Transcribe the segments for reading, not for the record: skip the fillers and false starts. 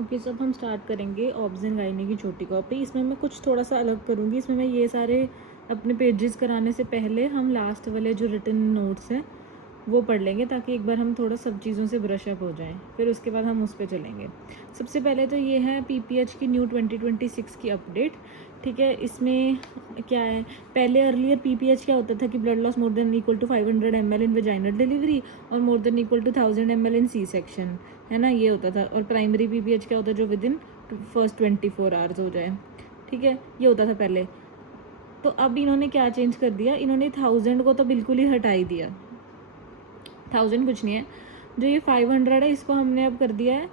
Okay, सो अब हम start करेंगे ऑब्स एंड गायनी की छोटी कॉपी। इसमें मैं कुछ थोड़ा सा अलग करूँगी। इसमें मैं ये सारे अपने पेजेस कराने से पहले हम लास्ट वाले जो रिटन नोट्स हैं वो पढ़ लेंगे, ताकि एक बार हम थोड़ा सब चीज़ों से ब्रश अप हो जाएं। फिर उसके बाद हम उस पर चलेंगे। सबसे पहले तो ये है पीपीएच की न्यू 2026 की अपडेट। ठीक है, इसमें क्या है, पहले अर्लियर पीपीएच क्या होता था कि blood loss more than equal to 500 ml in vaginal delivery और more than equal to 1000 ml in C section, है ना, ये होता था। और प्राइमरी पीपीएच क्या होता है, जो विद इन फर्स्ट 24 आवर्स हो जाए। ठीक है, ये होता था पहले। तो अब इन्होंने क्या चेंज कर दिया, इन्होंने 1000 को तो बिल्कुल ही हटा ही दिया। 1000 कुछ नहीं है, जो ये 500 है इसको हमने अब कर दिया है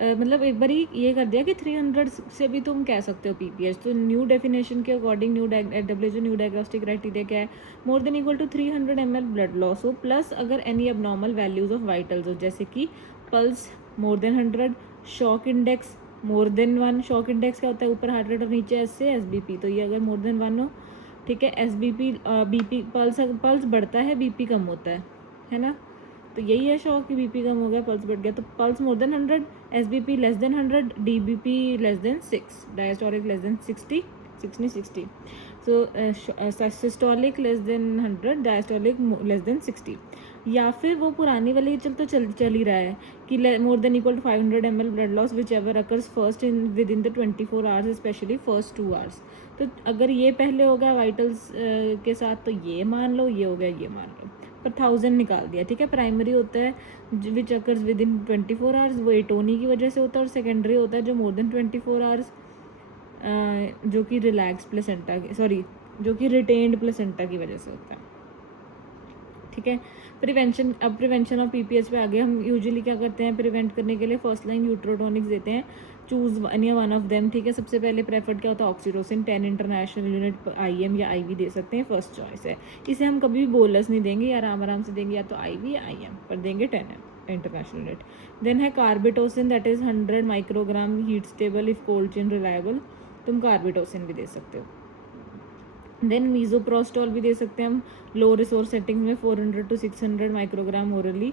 मतलब एक बार ही ये कर दिया कि 300 से भी तुम कह सकते हो पीपीएच। तो न्यू डेफिनेशन के अकॉर्डिंग न्यू डायग्नोस्टिक क्राइटेरिया क्या है, more than equal to 300 ml blood loss हो, प्लस अगर any abnormal values of vitals हो, जैसे कि pulse more than 100, shock index more than 1। Shock index क्या होता है, ऊपर हार्ट रेट और नीचे एस से एसबीपी, तो ये अगर मोर देन 1 हो। ठीक है, एसबीपी बीपी पल्स बढ़ता है, बीपी कम होता है ना। तो यही है शॉक कि बीपी कम हो गया, पल्स बढ़ गया। तो pulse more than 100, SBP less than 100, DBP less than 6, diastolic less than 60। So systolic less than 100, diastolic less than 60। या फिर वो पुरानी वाली चल ही रहा है कि more than equal to 500 ml blood loss whichever occurs first in within the 24 hours, specially first 2 hours. तो अगर ये पहले हो गया वाइटल्स के साथ, तो ये मान लो, ये हो गया, ये मान लो, पर 1000 निकाल दिया। ठीक है, प्राइमरी होता है which occurs with in 24 hours, वो एटोनी की वजह से होता है। और सेकेंडरी होता है जो मोर देन 24 आवर्स, जो कि रिलैक्स प्लेसेंटा जो कि रिटेन्ड प्लेसेंटा की वजह से होता है। ठीक है, प्रिवेंशन। अब प्रिवेंशन ऑफ पीपीएच पे आगे हम यूजुअली क्या करते हैं, प्रिवेंट करने के लिए फर्स्ट लाइन यूट्रोटॉनिक्स देते हैं, choose any one of them. ठीक है, सबसे पहले प्रेफर्ड क्या होता है, ऑक्सीटोसिन 10 इंटरनेशनल यूनिट आईएम या आईवी दे सकते हैं, फर्स्ट चॉइस है। इसे हम कभी भी बोलस नहीं देंगे, आराम आराम से देंगे, या तो आईवी या आईएम, पर देंगे 10 इंटरनेशनल यूनिट। देन है carbetocin, that is 100 microgram, heat stable if cold chain reliable, तुम कार्बिटोसिन भी दे सकते हो। देन मीजोप्रोस्टॉल भी दे सकते हैं हम लो रिसोर्स सेटिंग में, 400 to 600 माइक्रोग्राम ओरली।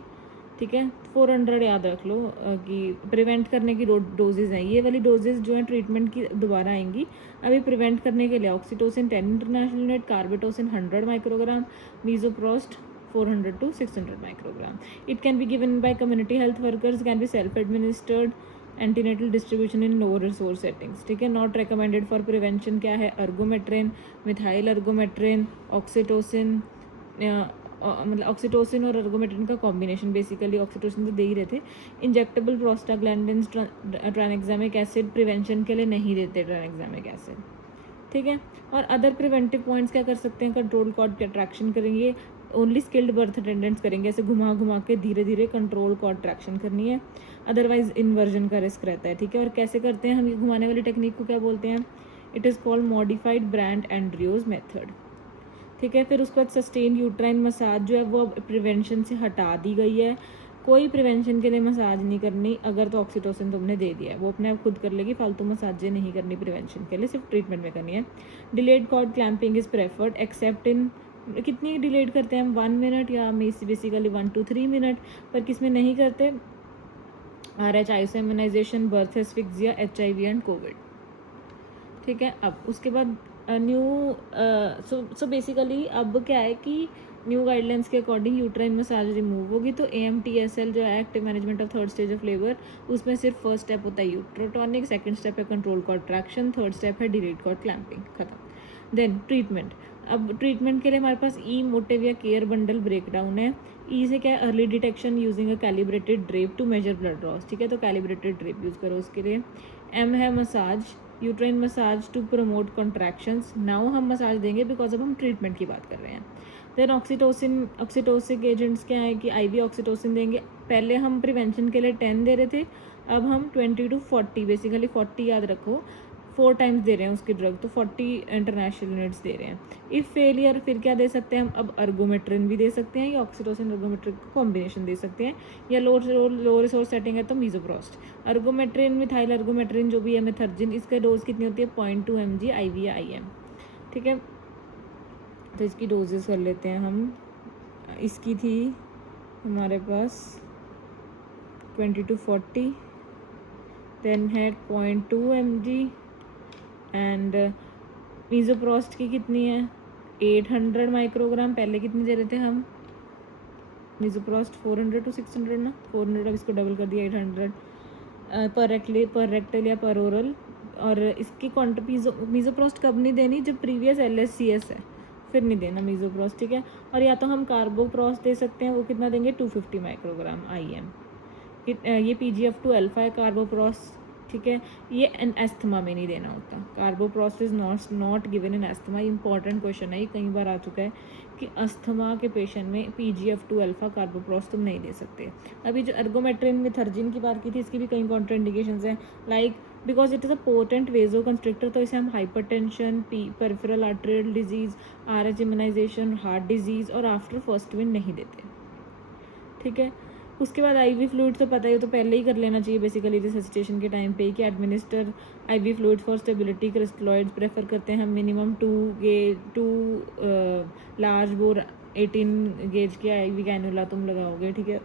ठीक है, 400 याद रख लो कि प्रिवेंट करने की डोजेज हैं। ये वाली डोजेज जो है ट्रीटमेंट की दोबारा आएंगी, अभी प्रिवेंट करने के लिए oxytocin 10 international unit, carbetocin 100 microgram, misoprostol 400 to 600 microgram. It can be given by community health workers, can be self administered, antenatal distribution in low resource settings. ठीक है, नॉट रिकमेंडेड फॉर प्रिवेंशन क्या है, ergometrine, methyl ergometrine, oxytocin, मतलब oxytocin और ergometrine का combination, basically oxytocin तो दे ही रहे थे। Injectable prostaglandins, tranexamic acid prevention के लिए नहीं देते ट्रानेक्सामिक एसिड। ठीक है, और अदर प्रिवेंटिव पॉइंट्स क्या कर सकते हैं, कंट्रोल कॉर्ड ट्रैक्शन करेंगे, ओनली स्किल्ड बर्थ अटेंडेंट्स करेंगे, ऐसे घुमा घुमा के धीरे धीरे कंट्रोल कॉर्ड ट्रैक्शन करनी है, अदरवाइज इन्वर्जन का रिस्क रहता है। ठीक है, और कैसे करते हैं हम ये घुमाने वाली टेक्निक को क्या बोलते हैं, it is called modified brand Andrews method. ठीक है, फिर उसके बाद सस्टेन यूट्राइन मसाज जो है वो अब प्रिवेंशन से हटा दी गई है, कोई प्रिवेंशन के लिए मसाज नहीं करनी। अगर तो ऑक्सीटोसिन तुमने दे दिया है वो अपने आप खुद कर लेगी, फालतू मसाजें नहीं करनी प्रिवेंशन के लिए, सिर्फ ट्रीटमेंट में करनी है। Delayed cord clamping is preferred except in, कितनी डिलेड करते हैं हम, 1 मिनट या बेसिकली 1 to 3 मिनट, पर किसमें नहीं करते, RH isoimmunization, birth asphyxia, HIV and COVID. ठीक है, अब उसके बाद सो बेसिकली अब क्या है कि न्यू गाइडलाइंस के अकॉर्डिंग यूट्राइन मसाज रिमूव होगी, तो AMTSL जो है active management of third stage of labour, उसमें सिर्फ फर्स्ट स्टेप होता है यूट्रोटॉनिक, सेकंड स्टेप है control cord traction, third step है डिलेड कॉर्ड क्लैंपिंग, खत्म। Then treatment. अब ट्रीटमेंट के लिए हमारे पास ई मोटिव या केयर बंडल ब्रेकडाउन है। ई से क्या है, early detection using a calibrated drape to major blood loss. ठीक है, तो कैलिब्रेटेड ड्रेप यूज़ करो उसके लिए। M है massage, uterine massage to promote contractions, now हम मसाज देंगे बिकॉज अब हम ट्रीटमेंट की बात कर रहे हैं। देन ऑक्सीटोसिक एजेंट्स क्या है कि IV ऑक्सीटोसिन देंगे, पहले हम प्रिवेंशन के लिए 10 दे रहे थे, अब हम 20 to 40, बेसिकली 40 याद रखो, 4 टाइम्स दे रहे हैं उसकी ड्रग, तो 40 इंटरनेशनल यूनिट्स दे रहे हैं। इफ़ फेलियर फिर क्या दे सकते हैं हम, अब अर्गोमेट्रिन भी दे सकते हैं, या ऑक्सीटोसिन अर्गोमेट्रिन का कॉम्बिनेशन दे सकते हैं, या लो रिसोर्स सेटिंग है तो मीजोप्रोस्ट। अर्गोमेट्रिन, मिथाइल अर्गोमेट्रिन जो भी है, मेथर्जिन, इसका डोज कितनी होती है, 0.2 mg IV या IM। ठीक है, तो इसकी डोजेस कर लेते हैं हम। इसकी थी हमारे पास 20 to 40, देन है 0.2 mg एंड मीज़ोप्रोस्ट की कितनी है 800 माइक्रोग्राम। पहले कितनी दे रहे थे हम, मीज़ोप्रोस्ट 400 to 600 ना, 400, अब इसको डबल कर दिया 800 पर रेक्टल या पर ओरल। और इसकी मीज़ोप्रोस्ट कब नहीं देनी, जब प्रीवियस LSCS है, फिर नहीं देना मीज़ोप्रोस्ट, ठीक है। और या तो हम कार्बोप्रोस्ट दे सकते हैं, वो कितना देंगे 250 माइक्रोग्राम IM। ये PGF2 अल्फा है कार्बोप्रोस्ट, ठीक है। ये एस्थमा में नहीं देना होता, carboprost is not given in asthma. Important question है, ये कई बार आ चुका है कि अस्थमा के पेशेंट में PGF2 अल्फा कार्बोप्रोस्ट तुम नहीं दे सकते। अभी जो एर्गोमेट्रिन मिथर्जिन की बात की थी, इसकी भी कई कॉन्ट्राइंडिकेशंस हैं, like because it is a potent vasoconstrictor, तो इसे हम hypertension, peripheral arterial disease, RH immunization, heart disease और आफ्टर फर्स्ट विन नहीं देते, ठीक है। उसके बाद IV फ्लूइड तो पता ही हो, तो पहले ही कर लेना चाहिए बेसिकली रिससिटेशन के टाइम पे कि administer IV fluid for stability. Crystalloids prefer करते हैं हम मिनिमम 2 लार्ज बोर 18 गेज के IV कैनुला तुम लगाओगे, ठीक है।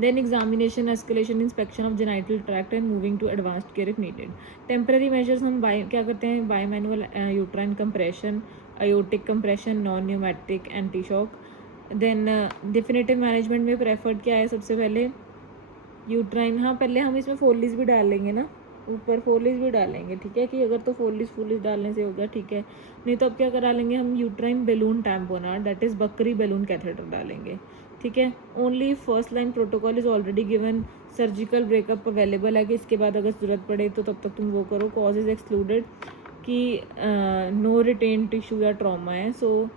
Then examination, escalation, inspection of genital tract and moving to advanced care if needed. Temporary measures हम क्या करते हैं, by manual uterine compression, aortic compression, non pneumatic anti shock. Then definitive management में preferred क्या है, सबसे पहले यूट्राइन, हाँ पहले हम इसमें फोलिस भी डाल लेंगे ना, ऊपर फोलिस भी डालेंगे, ठीक है, कि अगर तो फोलिस डालने से होगा, ठीक है। नहीं तो अब क्या करा लेंगे हम, यूट्राइन बेलून टैम्पोनार, दैट इज़ बकरी बेलून कैथेटर डालेंगे, ठीक है। Only first line protocol is already given, surgical breakup available है कि इसके बाद अगर ज़रूरत पड़े तो तब तक तुम वो करो। कॉज इज एक्सक्लूडेड कि नो रिटेन टिश्यू या ट्रॉमा है, सो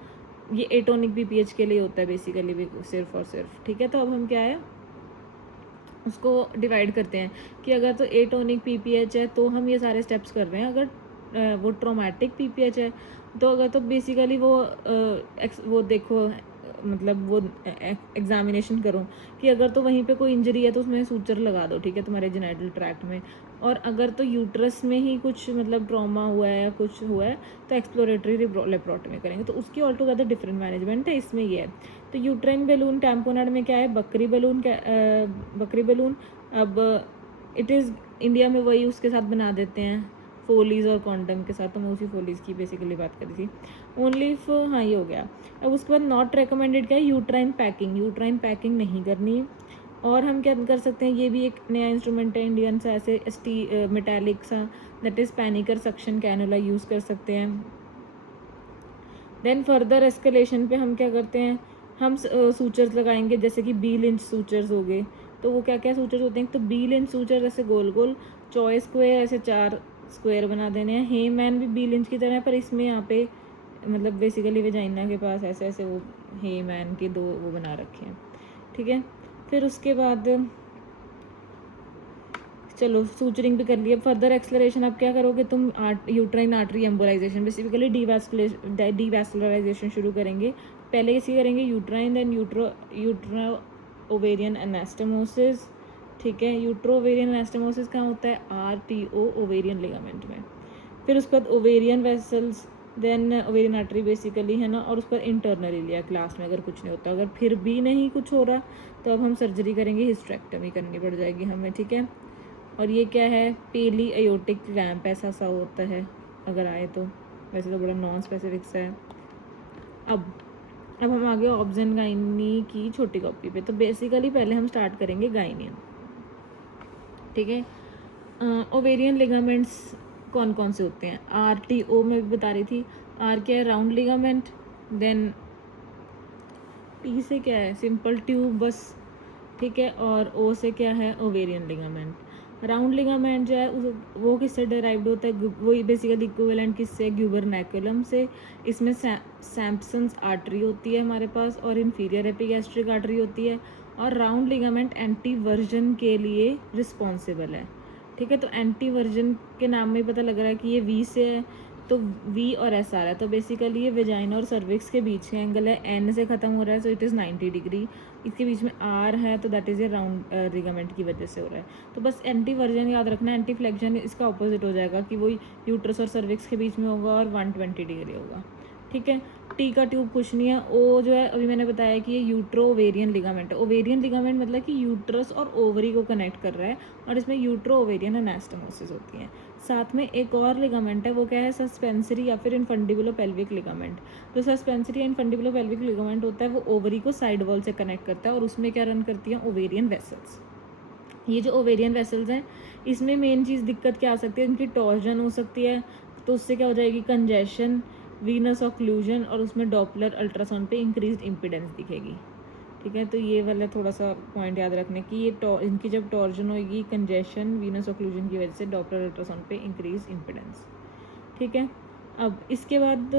ये एटोनिक BPH के लिए होता है बेसिकली भी, सिर्फ और सिर्फ, ठीक है। तो अब हम क्या है उसको डिवाइड करते हैं कि अगर तो एटोनिक PPH है तो हम ये सारे स्टेप्स कर रहे हैं, अगर वो ट्रॉमेटिक PPH है तो अगर तो बेसिकली वो देखो, मतलब वो एग्जामिनेशन करो कि अगर तो वहीं पे कोई इंजरी है तो उसमें सूचर लगा दो, ठीक है, तुम्हारे जेनाइटल ट्रैक्ट में। और अगर तो यूट्रस में ही कुछ मतलब ट्रॉमा हुआ है या कुछ हुआ है तो एक्सप्लोरेटरी लेप्रोटमी करेंगे, तो उसकी ऑल टुगेदर डिफरेंट मैनेजमेंट है, इसमें ये है। तो यूट्राइन बैलून टैम्पोनाड में क्या है, बकरी बैलून। अब इट इज़ इंडिया में वही उसके साथ बना देते हैं फोलीज और कॉन्डम के साथ, तो मैं उसी फोलीज की बेसिकली बात करी थी। ओनली इफ, हाँ ये हो गया। अब उसके बाद नॉट रिकमेंडेड क्या है, यूट्राइन पैकिंग नहीं करनी। और हम क्या कर सकते हैं, ये भी एक नया इंस्ट्रूमेंट है इंडियन सा, ऐसे मेटालिक सा, that is Panicker suction cannula use कर सकते हैं। देन फर्दर एस्केलेशन पे हम क्या करते हैं, हम सूचर्स लगाएंगे, जैसे कि बी लिंच सूचर्स हो गए। तो वो क्या क्या सूचर्स होते हैं, तो बी लिंच सूचर ऐसे गोल गोल, चॉय स्क्वायर ऐसे 4 स्क्वायर बना देने हैं। हे मैन भी बी लिंच की तरह है, पर इसमें यहाँ पे मतलब बेसिकली वेजाइना के पास ऐसे ऐसे वो हे मैन के 2 वो बना रखे हैं, ठीक है। फिर उसके बाद चलो सूचरिंग भी कर लिया। फर्दर एक्सलरेशन अब क्या करोगे तुम, यूट्राइन आर्टरी एम्बोलाइजेशन, बेसिकली डीवैस्कुलराइजेशन शुरू करेंगे। पहले किसी करेंगे यूट्राइन, देन यूट्रो ओवेरियन एनास्टेमोसिस, ठीक है। यूट्रो ओवेरियन एनास्टेमोसिस कहाँ होता है, RTO ओवेरियन लिगामेंट में। फिर उसके बाद ovarian vessels, then ovarian artery basically है ना, और उस पर इंटरनल इलिया क्लास में अगर कुछ नहीं होता। अगर फिर भी नहीं कुछ हो रहा तो अब हम सर्जरी करेंगे, हिस्ट्रेक्टमी करनी पड़ जाएगी हमें, ठीक है। और ये क्या है, पेली अयोटिक रैम्प ऐसा सा होता है अगर आए तो, वैसे तो बड़ा नॉन स्पेसिफिक सा है। अब हम आगे ऑब्जन गाइनी की छोटी कॉपी पे। तो बेसिकली पहले हम स्टार्ट करेंगे गाइनी, ठीक है। ओवेरियन लिगामेंट्स कौन कौन से होते हैं, RTO में भी बता रही थी। R क्या है, राउंड लिगामेंट। देन T से क्या है, सिंपल ट्यूब बस, ठीक है। और O से क्या है, ओवेरियन लिगामेंट। राउंड लिगामेंट जो है वो किससे डिराइव्ड होता है, वही बेसिकली इक्विवेलेंट किससे, ग्यूबरनैकुलम से। इसमें सैम्पसन्स आर्टरी होती है हमारे पास, और इन्फीरियर एपिगैस्ट्रिक आर्टरी होती है। और राउंड लिगामेंट एंटीवर्जन के लिए रिस्पॉन्सिबल है, ठीक है। तो एंटीवर्जन के नाम में पता लग रहा है कि ये V से है, तो V और S आ रहा है, तो बेसिकली ये वेजाइना और सर्विक्स के बीच का एंगल है, N से ख़त्म हो रहा है, सो इट इज़ 90 डिग्री। इसके बीच में R है, तो दैट इज़ ये राउंड लिगामेंट की वजह से हो रहा है। तो बस एंटी वर्जन याद रखना, एंटी फ्लेक्शन इसका ऑपोजिट हो जाएगा कि वो यूट्रस और सर्विक्स के बीच में होगा और 120 डिग्री होगा, ठीक है। टी का ट्यूब कुछ नहीं है, ओ जो है अभी मैंने बताया कि ये यूट्रो ओवेरियन लिगामेंट है। ओवेरियन लिगामेंट मतलब कि यूट्रस और ओवरी को कनेक्ट कर रहा है, और इसमें यूट्रो ओवेरियन एनास्टोमोसिस होती है। साथ में एक और लिगामेंट है, वो क्या है, सस्पेंसरी या फिर इनफंडिबुलो पेल्विक लिगामेंट। जो सस्पेंसरी या इनफंडिबुलो पेल्विक लिगामेंट होता है वो ओवरी को साइड वॉल से कनेक्ट करता है, और उसमें क्या रन करती है, ओवेरियन वेसल्स। ये जो ओवेरियन वेसल्स हैं, इसमें मेन चीज़ दिक्कत क्या आ सकती है, इनकी टॉर्जन हो सकती है, तो उससे क्या हो जाएगी, कंजेशन, वीनस ऑक्लूजन, और उसमें डॉपलर अल्ट्रासाउंड पे इंक्रीज इम्पिडेंस दिखेगी। ठीक है, तो ये वाला थोड़ा सा पॉइंट याद रखने की, ये इनकी जब टॉर्जन होगी, कंजेशन, वीनस ऑक्लूजन की वजह से डॉपलर अल्ट्रासाउंड पे इंक्रीज इम्पिडेंस। ठीक है। अब इसके बाद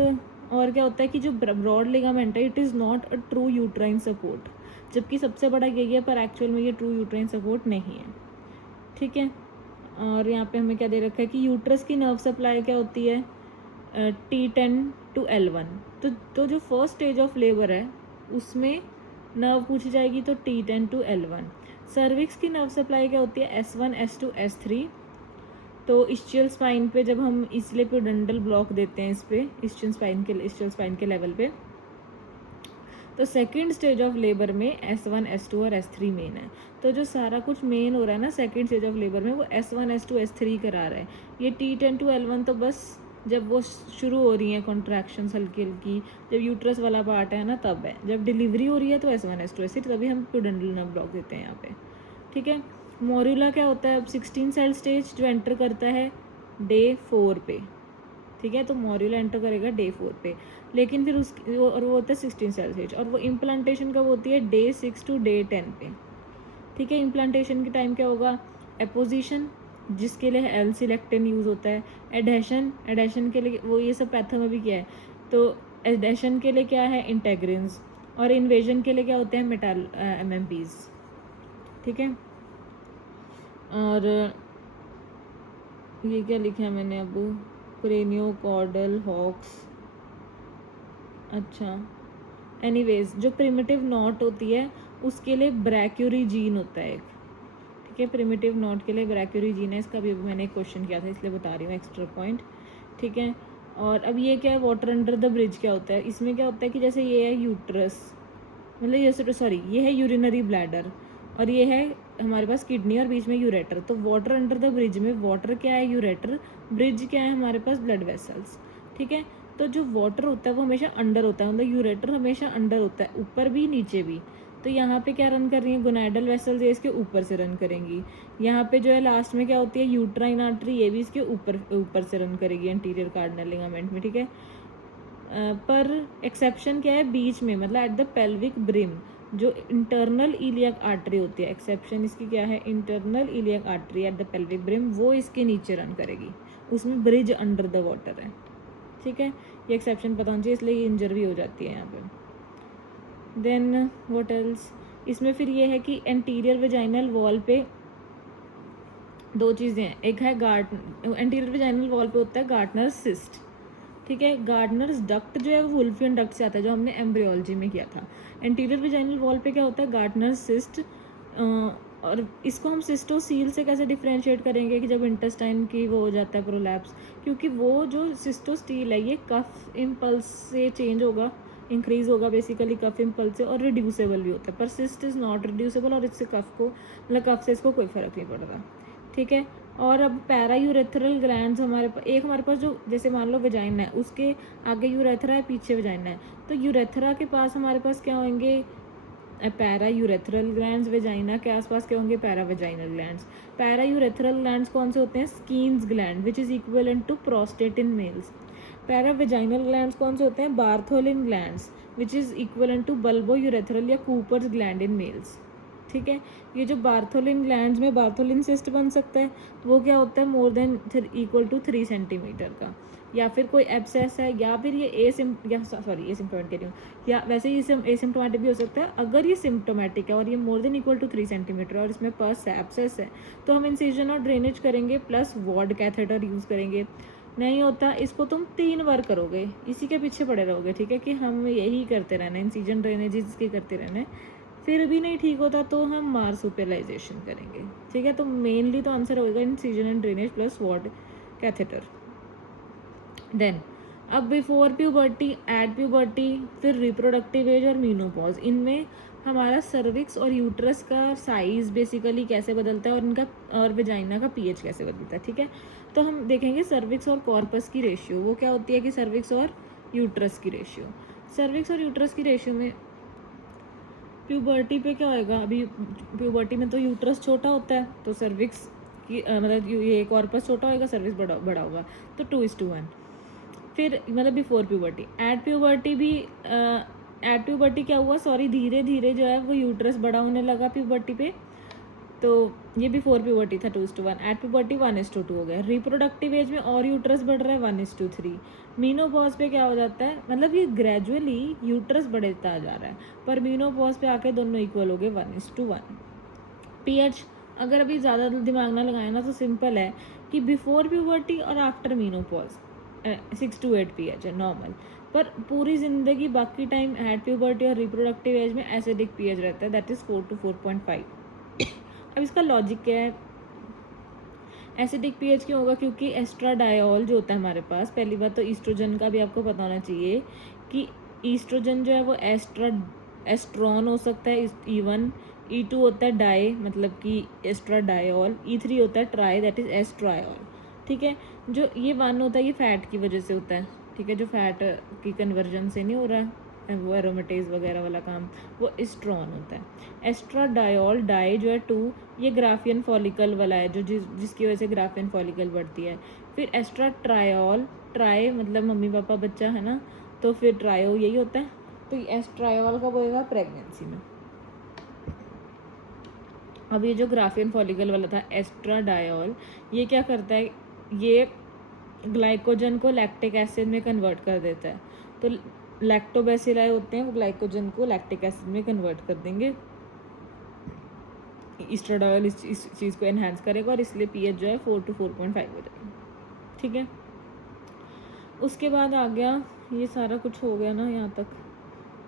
और क्या होता है कि जो ब्रॉड लिगामेंट है, it is not a true uterine support, जबकि सबसे बड़ा यही है, पर एक्चुअल में ये ट्रू यूट्राइन सपोर्ट नहीं है। ठीक है। और यहाँ पे हमें क्या दे रखा है कि यूट्रस की नर्व सप्लाई क्या होती है, T10 to L1। तो जो फर्स्ट स्टेज ऑफ लेबर है उसमें नर्व पूछी जाएगी, तो T10 to L1। सर्विक्स की नर्व सप्लाई क्या होती है, S1 S2 S3। तो इस्चियल स्पाइन पे जब हम इसलियोपोडेंटल ब्लॉक देते हैं, इस पे इस्चियल स्पाइन के लेवल पे, तो सेकेंड स्टेज ऑफ लेबर में S1 S2 और S3 मेन है। तो जो सारा कुछ मेन हो रहा है ना सेकेंड स्टेज ऑफ लेबर में, वो S1 S2 S3 करा रहा है। ये T10 to L1 तो बस जब वो शुरू हो रही हैं कॉन्ट्रैक्शंस हल्की हल्की, जब यूट्रस वाला पार्ट है ना तब है। जब डिलीवरी हो रही है तो S1 S2 S3, तभी हम प्यूडेंटल नर्व ब्लॉक देते हैं यहाँ पे। ठीक है। मोरुला क्या होता है, अब 16 सेल स्टेज जो एंटर करता है डे 4 पे। ठीक है, तो मोरुला एंटर करेगा डे 4 पे, लेकिन फिर वो होता है 16 सेल स्टेज, और वो इम्प्लांटेशन कब होती है, डे 6 to डे 10 पे। ठीक है। इम्प्लांटेशन के टाइम क्या होगा, एपोजिशन, जिसके लिए एल सिलेक्टिन यूज़ होता है। एडेशन के लिए वो ये सब पैथो में भी किया है, तो एडेशन के लिए क्या है, इंटेग्रिन्स, और इन्वेजन के लिए क्या होते हैं, मेटाल MMPs। ठीक है। और ये क्या लिखा है मैंने अब, क्रेनियोकॉर्डल हॉक्स, अच्छा एनीवेज, जो प्रिमिटिव नॉट होती है उसके लिए ब्रैक्यूरी जीन होता है एक। ठीक है, प्रिमिटिव नॉट के लिए ब्रैक्यूरी जीन है, इसका भी मैंने एक क्वेश्चन किया था इसलिए बता रही हूँ एक्स्ट्रा पॉइंट। ठीक है। और अब ये क्या है, वाटर अंडर द ब्रिज क्या होता है, इसमें क्या होता है कि जैसे ये है यूट्रस, मतलब ये सॉरी ये है यूरिनरी ब्लैडर, और ये है हमारे पास किडनी, और बीच में यूरेटर। तो वाटर अंडर द ब्रिज में वाटर क्या है, यूरेटर, ब्रिज क्या है हमारे पास, ब्लड वेसल्स। ठीक है। तो जो वाटर होता है वो हमेशा अंडर होता है, मतलब यूरेटर हमेशा अंडर होता है, ऊपर भी नीचे भी। तो यहाँ पे क्या रन कर रही है, गोनाडल वेसल्स ये इसके ऊपर से रन करेंगी। यहाँ पे जो है लास्ट में क्या होती है, यूट्राइन आर्टरी, ये भी इसके ऊपर से रन करेगी एंटीरियर कार्डिनल लिगामेंट में। ठीक है। पर एक्सेप्शन क्या है, बीच में, मतलब एट द पेल्विक ब्रिम, जो इंटरनल इलियक आर्टरी होती है, एक्सेप्शन इसकी क्या है, internal iliac artery at the pelvic brim, वो इसके नीचे रन करेगी, उसमें ब्रिज अंडर द वाटर है। ठीक है, ये एक्सेप्शन पता होना चाहिए, इसलिए ये इंजर भी हो जाती है यहाँ पे। देन व्हाट एल्स, इसमें फिर ये है कि एंटीरियर वेजाइनल वॉल पे दो चीज़ें हैं, एक है एंटीरियर वेजाइनल वॉल पे होता है गार्डनर सिस्ट। ठीक है। गार्डनर्स डक्ट जो है वो वुल्फियन डक्ट से आता है, जो हमने एम्ब्रियोलॉजी में किया था। एंटीरियर वेजाइनल वॉल पे क्या होता है, गार्डनर्स सिस्ट, और इसको हम सिस्टोसील से कैसे डिफ्रेंशिएट करेंगे कि जब इंटेस्टाइन की वो हो जाता है प्रोलैप्स, क्योंकि वो जो सिस्टोस्टील है ये कफ इम्पल्स से चेंज होगा, इंक्रीज होगा बेसिकली कफ इम्पल्स से, और रिड्यूसेबल भी होता है, पर सिस्ट इज़ नॉट रिड्यूसेबल, और इससे कफ को, मतलब कफ से इसको कोई फ़र्क नहीं पड़ता। ठीक है। और अब पैरायूरेथ्रल ग्लैंड्स हमारे पास जो, जैसे मान लो वेजाइना है, उसके आगे यूरेथ्रा है, पीछे वेजाइना है, तो यूरेथ्रा के पास हमारे पास क्या होंगे, पैरा यूरेथ्रल ग्लैंड्स, वेजाइना के आसपास क्या होंगे, para vaginal glands. Para urethral glands कौन से होते हैं, Skene's gland which is equivalent to prostate in males. Para vaginal glands कौन से होते हैं, Bartholin glands which is equivalent to bulbo urethral या कूपर्स ग्लैंड इन मेल्स। ठीक है। ये जो बार्थोलिन ग्लैंड्स में बार्थोलिन सिस्ट बन सकता है, वो क्या होता है, more than equal to 3 centimetre का, या फिर कोई एब्सेस है, या फिर ये एसिम्प्टोमेटिक कह रही हूँ, या वैसे ही एसिम्प्टोमेटिक भी हो सकता है। अगर ये सिम्प्टोमेटिक है और ये more than equal to 3 centimetre और इसमें पस है, एब्सेस है, तो हम इंसिजन और ड्रेनेज करेंगे प्लस वॉर्ड कैथेटर यूज़ करेंगे। नहीं होता, इसको तुम 3 बार करोगे, इसी के पीछे पड़े रहोगे। ठीक है, कि हम यही करते रहना, इंसिजन ड्रेनेज इसके करते रहना, फिर भी नहीं ठीक होता तो हम मार्सुपियलाइजेशन करेंगे। ठीक है, तो मेनली तो आंसर होगा incision and drainage plus Word catheter. Then अब बिफोर प्यूबर्टी, एट प्यूबर्टी, फिर रिप्रोडक्टिव एज और मीनोपॉज, इनमें हमारा सर्विक्स और यूट्रस का साइज़ बेसिकली कैसे बदलता है और इनका और वेजाइना का पीएच कैसे बदलता है, ठीक है। तो हम देखेंगे सर्विक्स और कॉर्पस की रेशियो, वो क्या होती है कि सर्विक्स और यूट्रस की रेशियो। सर्विक्स और यूट्रस की रेशियो में प्यूबर्टी पे क्या होएगा, अभी प्यूबर्टी में तो यूट्रस छोटा होता है, तो सर्विक्स की मतलब ये कॉर्पस छोटा होएगा, सर्विक्स बड़ा बड़ा होगा, तो 2:1। फिर मतलब बिफोर प्यूबर्टी, एट प्यूबर्टी भी एट प्यूबर्टी क्या हुआ, सॉरी, धीरे धीरे जो है वो यूट्रस बड़ा होने लगा प्यूबर्टी पे, तो ये बिफोर प्यूबर्टी था 2:1। एट प्यूबर्टी 1:2 हो गया। रिप्रोडक्टिव एज में और यूट्रस बढ़ रहा है 1:3। मीनोपॉज पे क्या हो जाता है, मतलब ये ग्रेजुअली यूट्रस बढ़ता जा रहा है, पर मीनोपॉज पे आके दोनों इक्वल हो गए 1:1। पीएच अगर अभी ज़्यादा दिमाग ना लगाए ना तो सिंपल है कि बिफोर प्यूबर्टी और आफ्टर मीनोपॉज 6 to 8 पीएच है नॉर्मल, पर पूरी ज़िंदगी बाकी टाइम एट प्यूबर्टी और रिप्रोडक्टिव एज में एसिडिक पीएच रहता है, दैट इज़ 4 to 4.5। अब इसका लॉजिक क्या है, एसिडिक पीएच क्यों होगा, क्योंकि एस्ट्राडायोल जो होता है हमारे पास, पहली बात तो ईस्ट्रोजन का भी आपको पता होना चाहिए कि ईस्ट्रोजन जो है वो एस्ट्रॉन हो सकता है, इवन E2 होता है डाई, मतलब कि एस्ट्राडायोल, E3 होता है ट्राई, दैट इज एस्ट्रायोल, ठीक है। जो ये 1 होता है ये फैट की वजह से होता है, ठीक है, जो फैट की कन्वर्जन से नहीं हो रहा है वो एरोमेटेज वगैरह वाला काम, वो एस्ट्रॉन होता है। एस्ट्राडायोल डाई जो है 2, ये ग्राफियन फॉलिकल वाला है, जो जिसकी वजह से ग्राफियन फॉलिकल बढ़ती है। फिर एस्ट्रा ट्रायोल, ट्राई मतलब मम्मी पापा बच्चा है ना, तो फिर ट्रायो यही होता है, तो एस्ट्रायोल कब होएगा, प्रेगनेंसी में। अब ये जो ग्राफियन फॉलिकल वाला था एस्ट्राडायोल, ये क्या करता है, ये ग्लाइकोजन को लैक्टिक एसिड में कन्वर्ट कर देता है, तो लैक्टोबैसिलाई होते हैं वो ग्लाइकोजन को लैक्टिक एसिड में कन्वर्ट कर देंगे। एस्ट्राडायोल इस चीज़ को एनहांस करेगा और इसलिए पीएच जो है 4 to 4.5 हो जाएगा, ठीक है। उसके बाद आ गया, ये सारा कुछ हो गया ना, यहाँ तक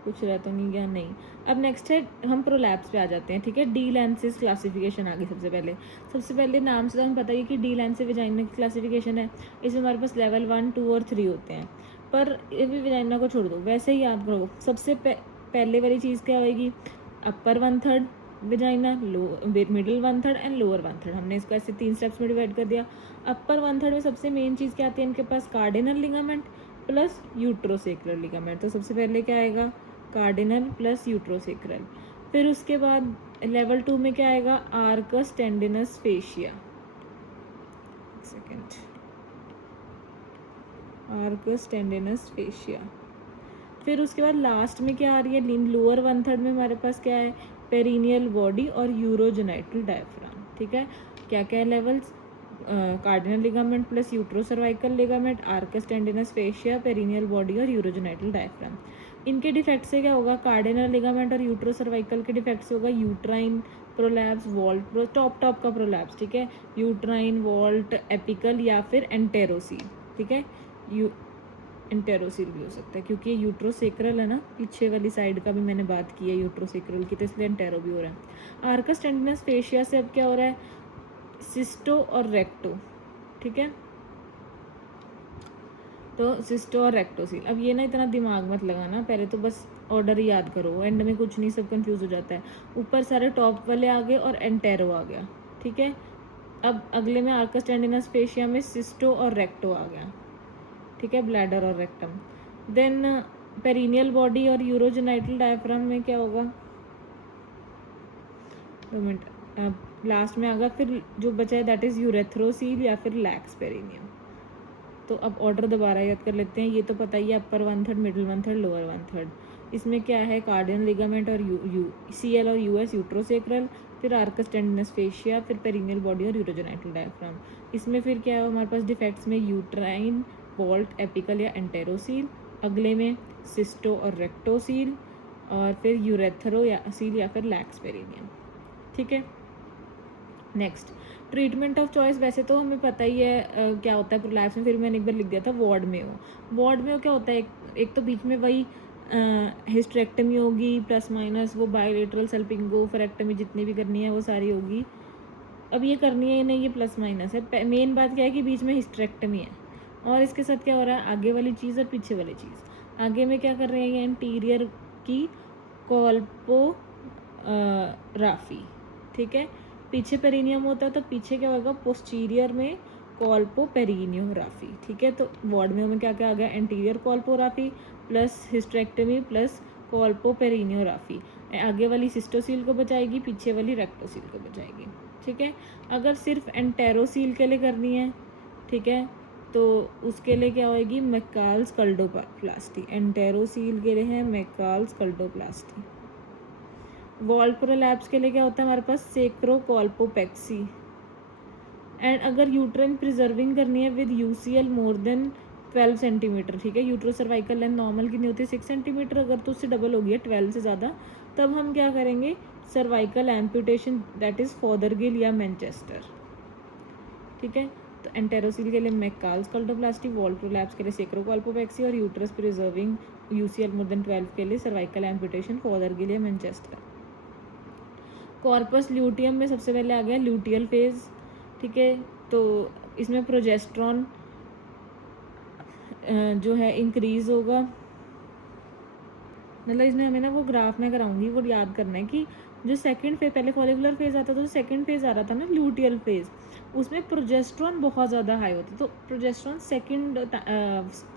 कुछ रह तो नहीं गया, नहीं। अब नेक्स्ट है, हम प्रोलैप्स पे आ जाते हैं, ठीक है। डी लैंसिस क्लासिफिकेशन आ गई। सबसे पहले नाम से तो हमें पता है कि डी लैंसिस वेजाइना की क्लासिफिकेशन है, इसमें हमारे पास लेवल 1, 2 और 3 होते हैं, पर ये भी वेजाइना को छोड़ दो, वैसे ही याद करो। सबसे पहले वाली चीज़ क्या होएगी, अपर 1/3 वेजाइना, मिडिल 1/3 एंड लोअर 1/3। हमने इसको ऐसे 3 स्टेप्स में डिवाइड कर दिया। अपर 1/3 में सबसे मेन चीज़ क्या आती है इनके पास, कार्डिनल लिगामेंट प्लस यूट्रोसेक्रल लिगामेंट, तो सबसे पहले क्या आएगा, कार्डिनल प्लस यूट्रोसेक्रल। फिर उसके बाद लेवल 2 में क्या आएगा, Arcus tendineus fascia, second, Arcus tendineus fascia. फिर उसके बाद लास्ट में क्या आ रही है, लोअर 1/3 में हमारे पास क्या है, पेरिनियल बॉडी और यूरोजेनाइटल डायफ्राम, ठीक है। क्या क्या है levels, cardinal ligament plus uterocervical ligament, arcus tendineus fascia, perineal body और यूरोजेनाइटल डायफ्राम। इनके डिफेक्ट से क्या होगा, कार्डिनल लिगामेंट और यूट्रोसर्वाइकल के डिफेक्ट से होगा यूट्राइन प्रोलैप्स, वॉल्ट, टॉप का प्रोलैप्स, ठीक है, यूट्राइन, वॉल्ट, एपिकल या फिर एंटेरोसील, ठीक है। एंटेरोसील भी हो सकता है क्योंकि ये यूट्रोसेक्रल है ना, पीछे वाली साइड का भी मैंने बात की है यूट्रोसेक्रल की, तो इसलिए एंटेरो भी हो रहा है। आर्कस टेंडिनस फेशिया से अब क्या हो रहा है, सिस्टो और रेक्टो, ठीक है, तो सिस्टो और रेक्टोसील। अब ये ना इतना दिमाग मत लगाना, पहले तो बस ऑर्डर ही याद करो, एंड में कुछ नहीं, सब कंफ्यूज हो जाता है। ऊपर सारे टॉप वाले आ गए और एंटेरो आ गया, ठीक है। अब अगले में आर्कस टेंडिनस फेशिया में सिस्टो और रेक्टो आ गया, ठीक है, ब्लैडर और रेक्टम। देन पेरिनियल बॉडी और यूरोजेनाइटल डायफ्राम में क्या होगा, 2 मिनट, लास्ट में आ गया। फिर जो बचा है दैट इज़ यूरेथ्रोसील या फिर लैक्स पेरिनियम। तो अब ऑर्डर दोबारा याद कर लेते हैं, ये तो पता ही है, अपर 1/3, मिडिल 1/3, लोअर 1/3। इसमें क्या है, कार्डिनल लिगामेंट और CL और US यूट्रोसेक्रल, फिर आर्कस टेंडिनस फेशिया, फिर पेरिनियल बॉडी और यूरोजेनाइटल डायफ्राम। इसमें फिर क्या है हमारे पास डिफेक्ट्स में, यूट्राइन, वॉल्ट, एपिकल या एंटेरोसील। अगले में सिस्टो और रेक्टोसील, और फिर यूरेथ्रो या सील या फिर लैक्स पेरिनियम, ठीक है। नेक्स्ट, ट्रीटमेंट ऑफ चॉइस, वैसे तो हमें पता ही है क्या होता है प्रोलैप्स में, फिर मैंने एक बार लिख दिया था वार्ड में हो। वार्ड में हो क्या होता है, एक तो बीच में वही हिस्टेरेक्टमी होगी प्लस माइनस, वो बायोलेटरल सल्पिंगोफरेक्टमी जितनी भी करनी है वो सारी होगी। अब ये करनी है नहीं, ये प्लस माइनस है, मेन बात क्या है कि बीच में हिस्टेरेक्टमी है, और इसके साथ क्या हो रहा है, आगे वाली चीज़ और पीछे वाली चीज़। आगे में क्या कर रहे हैं, ये एंटीरियर की कोल्पोराफी, ठीक है। पीछे पेरिनियम होता है तो पीछे क्या होगा, पोस्टीरियर में कोल्पोपेरिनियोग्राफी, ठीक है। तो वार्ड में क्या क्या आ गया, एंटीरियर कोल्पोराफी प्लस हिस्टेरेक्टमी प्लस कोल्पोपेरिनियोग्राफी। आगे वाली सिस्टोसील को बचाएगी, पीछे वाली रेक्टोसील को बचाएगी, ठीक है। अगर सिर्फ एंटेरोसील के लिए करनी है, ठीक है, तो उसके लिए क्या होएगी, मैकाल्स कल्डोप्लास्टी। एंटेरोसील के लिए है मैकाल्स कल्डोप्लास्टी। वॉल प्रोलैप्स के लिए क्या होता है हमारे पास, सेक्रोकोल्पोपेक्सी। एंड अगर यूट्राइन प्रिजर्विंग करनी है with UCL more than 12 centimetre, ठीक है। यूट्रो सर्वाइकल लेंथ नॉर्मल कितनी होती है, 6 सेंटीमीटर, अगर तो उससे डबल हो गया 12 से ज़्यादा, तब हम क्या करेंगे, सर्वाइकल एम्पुटेशन, दैट इज़ फॉदरगिल या मैनचेस्टर, ठीक है। तो एंटेरोसील के लिए मैकाल्स कल्डोप्लास्टी, वॉल प्रोलैप्स के लिए सेक्रोकोल्पोपेक्सी और uterus preserving UCL more than 12 के लिए सर्वाइकल एम्पुटेशन, फॉदरगिल या मैनचेस्टर। कॉर्पस ल्यूटियम में सबसे पहले आ गया ल्यूटियल फेज, ठीक है। तो इसमें प्रोजेस्ट्रॉन जो है इंक्रीज होगा, मतलब इसमें हमें ना वो ग्राफ में कराऊंगी, वो याद करना है कि जो सेकंड फेज, पहले फॉलिकुलर फेज आता था, तो सेकंड फेज आ रहा था ना ल्यूटियल फेज, उसमें प्रोजेस्ट्रॉन बहुत ज़्यादा हाई होता है। तो progesterone second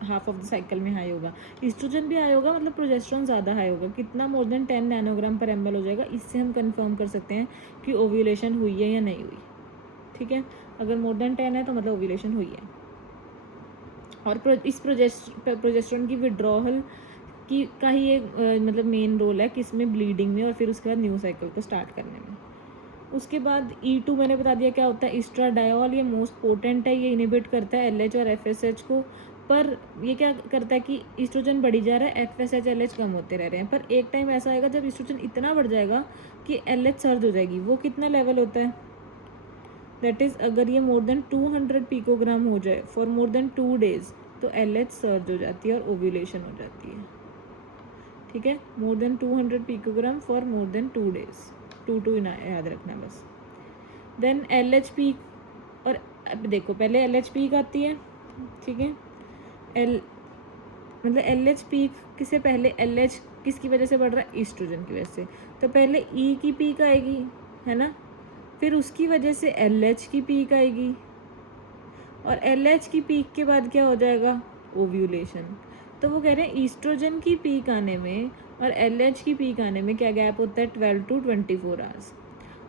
half of the cycle में हाई होगा, ईस्ट्रोजन भी हाई होगा, मतलब प्रोजेस्ट्रॉन ज़्यादा हाई होगा। कितना, मोर देन 10 नैनोग्राम पर ml हो जाएगा। इससे हम कंफर्म कर सकते हैं कि ओव्यूलेशन हुई है या नहीं हुई, ठीक है। अगर मोर देन 10 है तो मतलब ओव्यूलेशन हुई है। और इस प्रोजेस्ट्रॉन की विड्रॉल की का ही एक मतलब मेन रोल है किसमें, ब्लीडिंग में, और फिर उसके बाद न्यू साइकिल को स्टार्ट करने में। उसके बाद E2 मैंने बता दिया क्या होता है, इस्ट्राडायोल, ये मोस्ट पोटेंट है, ये इनिबिट करता है LH और FSH को। पर ये क्या करता है कि ईस्ट्रोजन बढ़ी जा रहा है, FSH LH कम होते रह रहे हैं। पर एक टाइम ऐसा आएगा जब ईस्ट्रोजन इतना बढ़ जाएगा कि LH सर्ज हो जाएगी। वो कितना लेवल होता है, दैट इज़ अगर ये मोर देन 200 पिकोग्राम हो जाए फॉर मोर देन 2 days, तो LH सर्ज हो जाती है और ओव्यूलेशन हो जाती है, ठीक है। More then 200 picogram for more than 2 days, 2 याद रखना बस। देन LH पीक, और अब देखो पहले LH पीक आती है, ठीक है। मतलब LH पीक किससे पहले, LH किसकी वजह से बढ़ रहा है, ईस्ट्रोजन की वजह से। तो पहले E की पीक आएगी, है ना, फिर उसकी वजह से LH की पीक आएगी, और LH की पीक के बाद क्या हो जाएगा, ओव्यूलेशन। तो वो कह रहे हैं ईस्ट्रोजन की पीक आने में और LH की पीक आने में क्या गैप होता है, 12 to 24 आवर्स।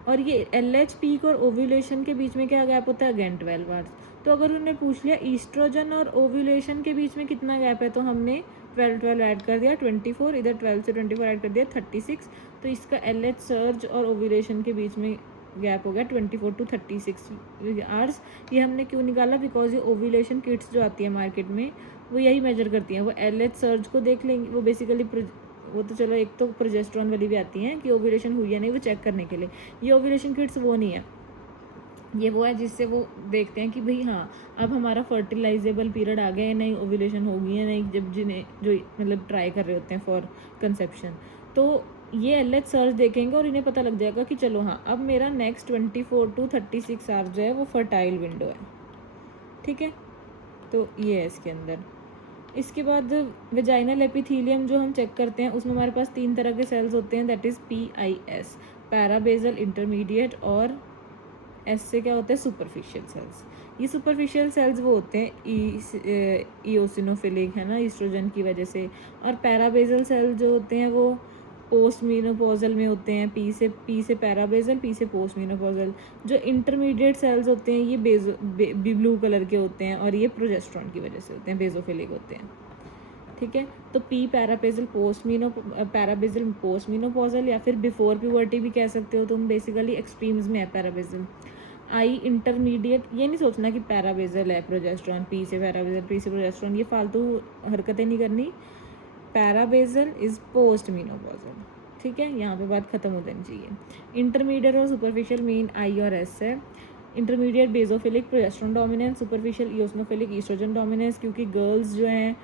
और ये LH पीक और ओव्यूलेशन के बीच में क्या गैप होता है, अगेन 12 आवर्स। तो अगर उन्होंने पूछ लिया ईस्ट्रोजन और ओव्यूलेशन के बीच में कितना गैप है, तो हमने 12 ऐड कर दिया 24, इधर 12 से 24 ऐड कर दिया 36। तो इसका LH सर्ज और ओव्यूलेशन के बीच में गैप हो गया 24 to 36 आवर्स। ये हमने क्यों निकाला, बिकॉज ये ओव्यूलेशन किट्स जो आती है मार्केट में वो यही मेजर करती हैं। वो LH सर्ज को देख लेंगे, वो बेसिकली वो तो चलो, एक तो प्रोजेस्ट्रॉन वाली भी आती हैं कि ओव्यूलेशन हुई या नहीं, वो चेक करने के लिए। ये ओव्यूलेशन किट्स वो नहीं है, ये वो है जिससे वो देखते हैं कि भाई हाँ अब हमारा फर्टिलाइजेबल पीरियड आ गया है नहीं, ओव्यूलेशन होगी या नहीं, जब जिन्हें जो मतलब ट्राई कर रहे होते हैं फॉर कंसेप्शन। तो ये LH सर्च देखेंगे और इन्हें पता लग जाएगा कि चलो हाँ अब मेरा नेक्स्ट 24 to 36 आवर्स जो है वो फर्टाइल विंडो है, ठीक है। तो ये है इसके अंदर। इसके बाद वेजाइनल एपिथीलियम जो हम चेक करते हैं उसमें हमारे पास 3 तरह के सेल्स होते हैं, दैट इज़ PIS, पैराबेजल, इंटरमीडिएट, और S से क्या होता है, सुपरफिशियल सेल्स। ये सुपरफिशियल सेल्स वो होते हैं इओसिनोफिलिक, है ना, ईस्ट्रोजन की वजह से। और पैराबेजल सेल जो होते हैं वो पोस्ट मीनोपॉजल में होते हैं, P से पैराबेजल, P से पोस्ट मीनोपॉजल। जो इंटरमीडिएट सेल्स होते हैं ये ब्लू कलर के होते हैं और ये प्रोजेस्ट्रॉन की वजह से होते हैं, बेजोफिलिक होते हैं, ठीक है। तो P पैराबेजल पोस्ट मीनोपॉजल या फिर बिफोर प्यूबर्टी भी कह सकते हो तुम, बेसिकली एक्सट्रीम्स में है पैराबेजल। I इंटरमीडिएट, ये नहीं सोचना कि पैराबेजल है प्रोजेस्ट्रॉन, P से पैराबेजल, P से प्रोजेस्ट्रॉन, ये फालतू हरकतें नहीं करनी। पैराबेजल इज़ पोस्ट मीनोपॉजल, ठीक है, यहाँ पे बात खत्म हो जानी चाहिए। इंटरमीडिएट और सुपरफिशियल मेन I और S है। Intermediate basophilic, progesterone dominance, superficial eosinophilic, estrogen dominance, क्योंकि गर्ल्स जो हैं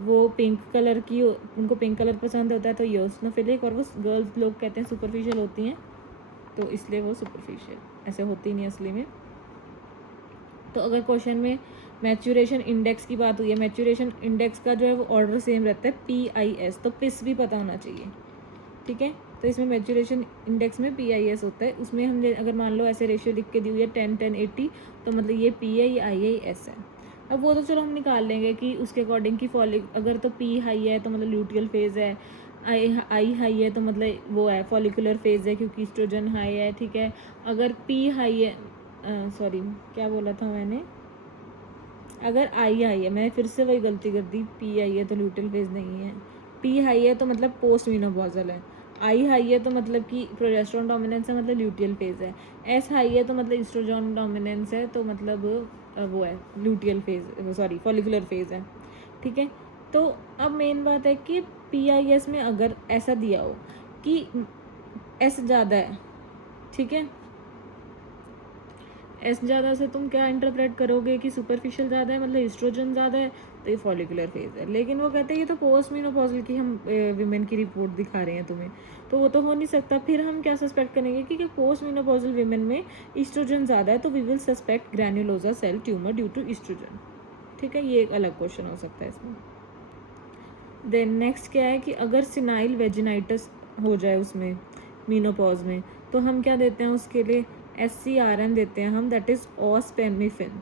वो पिंक कलर की, उनको पिंक कलर पसंद होता है तो इओसिनोफिलिक, और वो गर्ल्स लोग कहते हैं सुपरफिशियल होती हैं तो इसलिए वो सुपरफिशियल, ऐसे होती नहीं असली में। तो अगर क्वेश्चन में मैच्यूरेशन इंडेक्स की बात हुई है, मैच्यूरेशन इंडेक्स का जो है वो ऑर्डर सेम रहता है PIS, तो पिस भी पता होना चाहिए, ठीक है। तो इसमें मैच्यूरेशन इंडेक्स में PIS होता है, उसमें हम अगर मान लो ऐसे रेशियो लिख के दी हुई है 10 10 80, तो मतलब ये P है, ये IIS है। अब वो तो चलो हम निकाल लेंगे कि उसके अकॉर्डिंग की अगर तो P हाई है तो मतलब ल्यूटियल फेज़ है, आई हाई है तो मतलब वो है फॉलिकुलर फेज़ है क्योंकि ईस्ट्रोजन हाई है, ठीक है। अगर P हाई है, सॉरी क्या बोला था मैंने, अगर आई हाई है, मैंने फिर से वही गलती कर दी, P आई है तो ल्यूटियल फेज़ नहीं है, P हाई है तो मतलब पोस्ट मेनोपॉजल है, आई हाई है तो मतलब कि प्रोजेस्टेरोन डोमिनेंस है मतलब ल्यूटियल फेज़ है, S हाई है तो मतलब ईस्ट्रोजन डोमिनेंस है तो मतलब वो है luteal phase, sorry follicular phase है, ठीक है। तो अब मेन बात है कि PIS में अगर ऐसा दिया हो कि S ज़्यादा है, ठीक है, एस ज़्यादा से तुम क्या इंटरप्रेट करोगे कि सुपरफिशियल ज़्यादा है मतलब एस्ट्रोजन ज़्यादा है तो ये फॉलिकुलर फेज है, लेकिन वो कहते हैं ये तो पोस्ट मेनोपॉजल की हम वीमेन की रिपोर्ट दिखा रहे हैं तुम्हें, तो वो तो हो नहीं सकता। फिर हम क्या सस्पेक्ट करेंगे कि पोस्ट मेनोपॉजल वीमेन में एस्ट्रोजन ज़्यादा है तो we will suspect granulosa cell tumour due to oestrogen, ठीक है। ये एक अलग क्वेश्चन हो सकता है इसमें। देन नेक्स्ट क्या है कि अगर सिनाइल वेजिनाइटिस हो जाए उसमें मीनोपॉज में, तो हम क्या देते हैं उसके लिए SCRN देते हैं हम, दैट इज़ ऑस्पेमिफिन,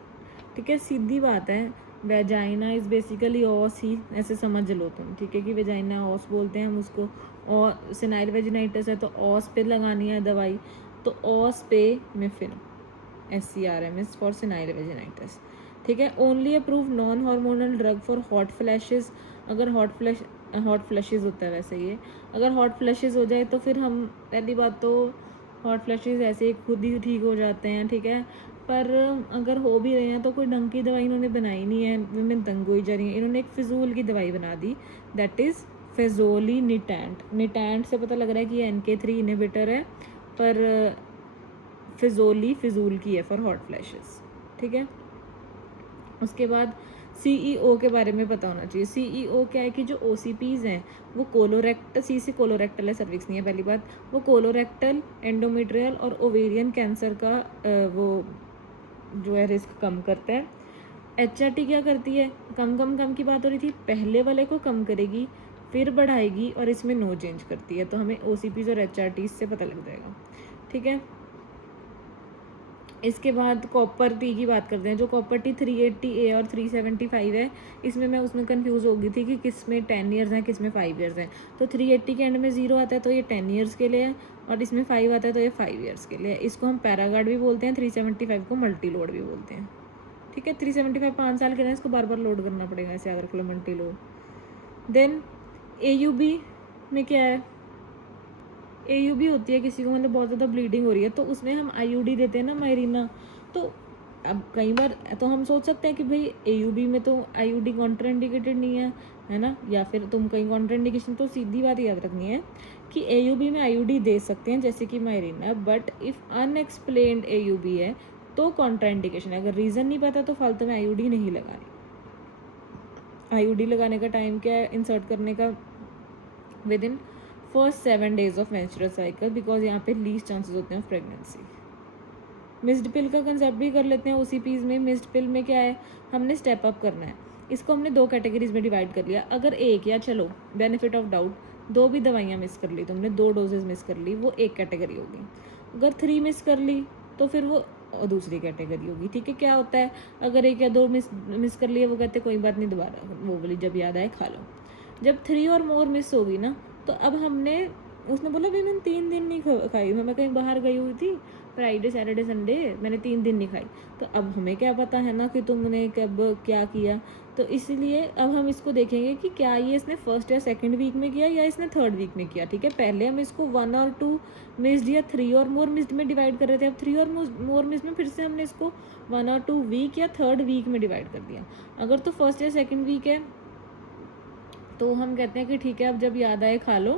ठीक है। सीधी बात है, वेजाइना इज़ बेसिकली ऑस ही, ऐसे समझ लो तुम, ठीक है, कि वेजाइना ऑस बोलते हैं हम उसको, और सिनाइल वेजिनाइटिस है तो ऑस पे लगानी है दवाई, तो ऑस्पेमिफिन SCRM is for senile vaginitis, ठीक है। Only approve non hormonal drug for hot flashes, अगर हॉट फ्लैशेस होता है वैसे ये, अगर हॉट फ्लैशेस हो जाए तो फिर हम, पहली बात तो हॉट फ्लैशेस ऐसे ही खुद ही ठीक हो जाते हैं, ठीक है, पर अगर हो भी रहे हैं तो कोई ढंग की दवाई इन्होंने बनाई नहीं है, विमेन तंग हो ही जा रही है, इन्होंने एक फिजूल की दवाई बना दी, दैट इज़ फेजोलिनिटेंट। निटेंट से पता लग रहा है कि ये NK3 इनहिबिटर है, पर फिजूल की है फॉर हॉट फ्लैशेस, ठीक है। उसके बाद CEO के बारे में पता होना चाहिए। CEO क्या है कि जो OCPs हैं वो कोलोरेक्टल, C से कोलोरेक्टल है, सर्विक्स नहीं है पहली बात, वो कोलोरेक्टल, एंडोमेट्रियल और ओवेरियन कैंसर का वो जो है रिस्क कम करता है। HRT क्या करती है, कम की बात हो रही थी, पहले वाले को कम करेगी फिर बढ़ाएगी और इसमें नो चेंज करती है, तो हमें OCPs और HRT से पता लग जाएगा, ठीक है। इसके बाद कॉपर टी की बात करते हैं। जो कॉपर टी 380A और 375 है, इसमें मैं उसमें कंफ्यूज हो गई थी कि किस में 10 ईयर्स हैं किस में 5 ईयर्स हैं। तो 380 के एंड में 0 आता है तो ये 10 ईयर्स के लिए है, और इसमें 5 आता है तो ये 5 ईयर्स के लिए है। इसको हम पैरागार्ड भी बोलते हैं, 375 को मल्टी लोड भी बोलते हैं, ठीक है। 375 5 साल के लिए इसको बार बार लोड करना पड़ेगा, ऐसे याद रख लो, मल्टी लोड। देन AUB में क्या है, AUB होती है किसी को मतलब बहुत ज़्यादा ब्लीडिंग हो रही है तो उसमें हम IUD देते हैं ना, मायरीना। तो अब कई बार तो हम सोच सकते हैं कि भाई AUB में तो IUD कॉन्ट्राइंडिकेटेड नहीं है ना, या फिर तुम कहीं कॉन्ट्राइंडिकेशन, तो सीधी बात याद रखनी है कि AUB में IUD दे सकते हैं जैसे कि मायरीना, बट इफ़ अनएक्सप्लेन्ड AUB है तो कॉन्ट्राइंडिकेशन है। अगर रीज़न नहीं पता तो फालतू में IUD नहीं लगानी। IUD लगाने का टाइम क्या है इंसर्ट करने का, with in first 7 days of menstrual cycle, because यहाँ पे लीस्ट चांसेस होते हैं ऑफ प्रेगनेंसी। मिस्ड पिल का कंसेप्ट भी कर लेते हैं OCPs में। मिस्ड पिल में क्या है, हमने स्टेप अप करना है, इसको हमने 2 कैटेगरीज में डिवाइड कर लिया। अगर एक, या चलो बेनिफिट ऑफ डाउट 2 भी दवाइयाँ मिस कर ली तुमने, 2 डोजेज मिस कर ली, वो एक कैटेगरी होगी। अगर 3 मिस कर ली तो फिर वो दूसरी कैटेगरी होगी, ठीक है। क्या होता है, अगर 1 या 2 मिस कर लिए, वो कहते कोई बात नहीं, दोबारा वो बोली जब याद आए खा लो। जब 3 और मोर मिस होगी ना, तो अब हमने, उसने बोला भाई मैंने 3 दिन नहीं खाई, मैं कहीं बाहर गई हुई थी, फ्राइडे सैटरडे संडे, मैंने 3 दिन नहीं खाई। तो अब हमें क्या पता है ना कि तुमने कब क्या किया, तो इसलिए अब हम इसको देखेंगे कि क्या ये इसने फर्स्ट या सेकंड वीक में किया या इसने थर्ड वीक में किया, ठीक है। पहले हम इसको 1 और 2 मिस्ड या 3 और मोर मिस्ड में डिवाइड कर रहे थे, अब 3 और मोर मिस्ड में फिर से हमने इसको 1 और 2 वीक या थर्ड वीक में डिवाइड कर दिया। अगर तो फर्स्ट या सेकेंड वीक है तो हम कहते हैं कि ठीक है अब जब याद आए खा लो,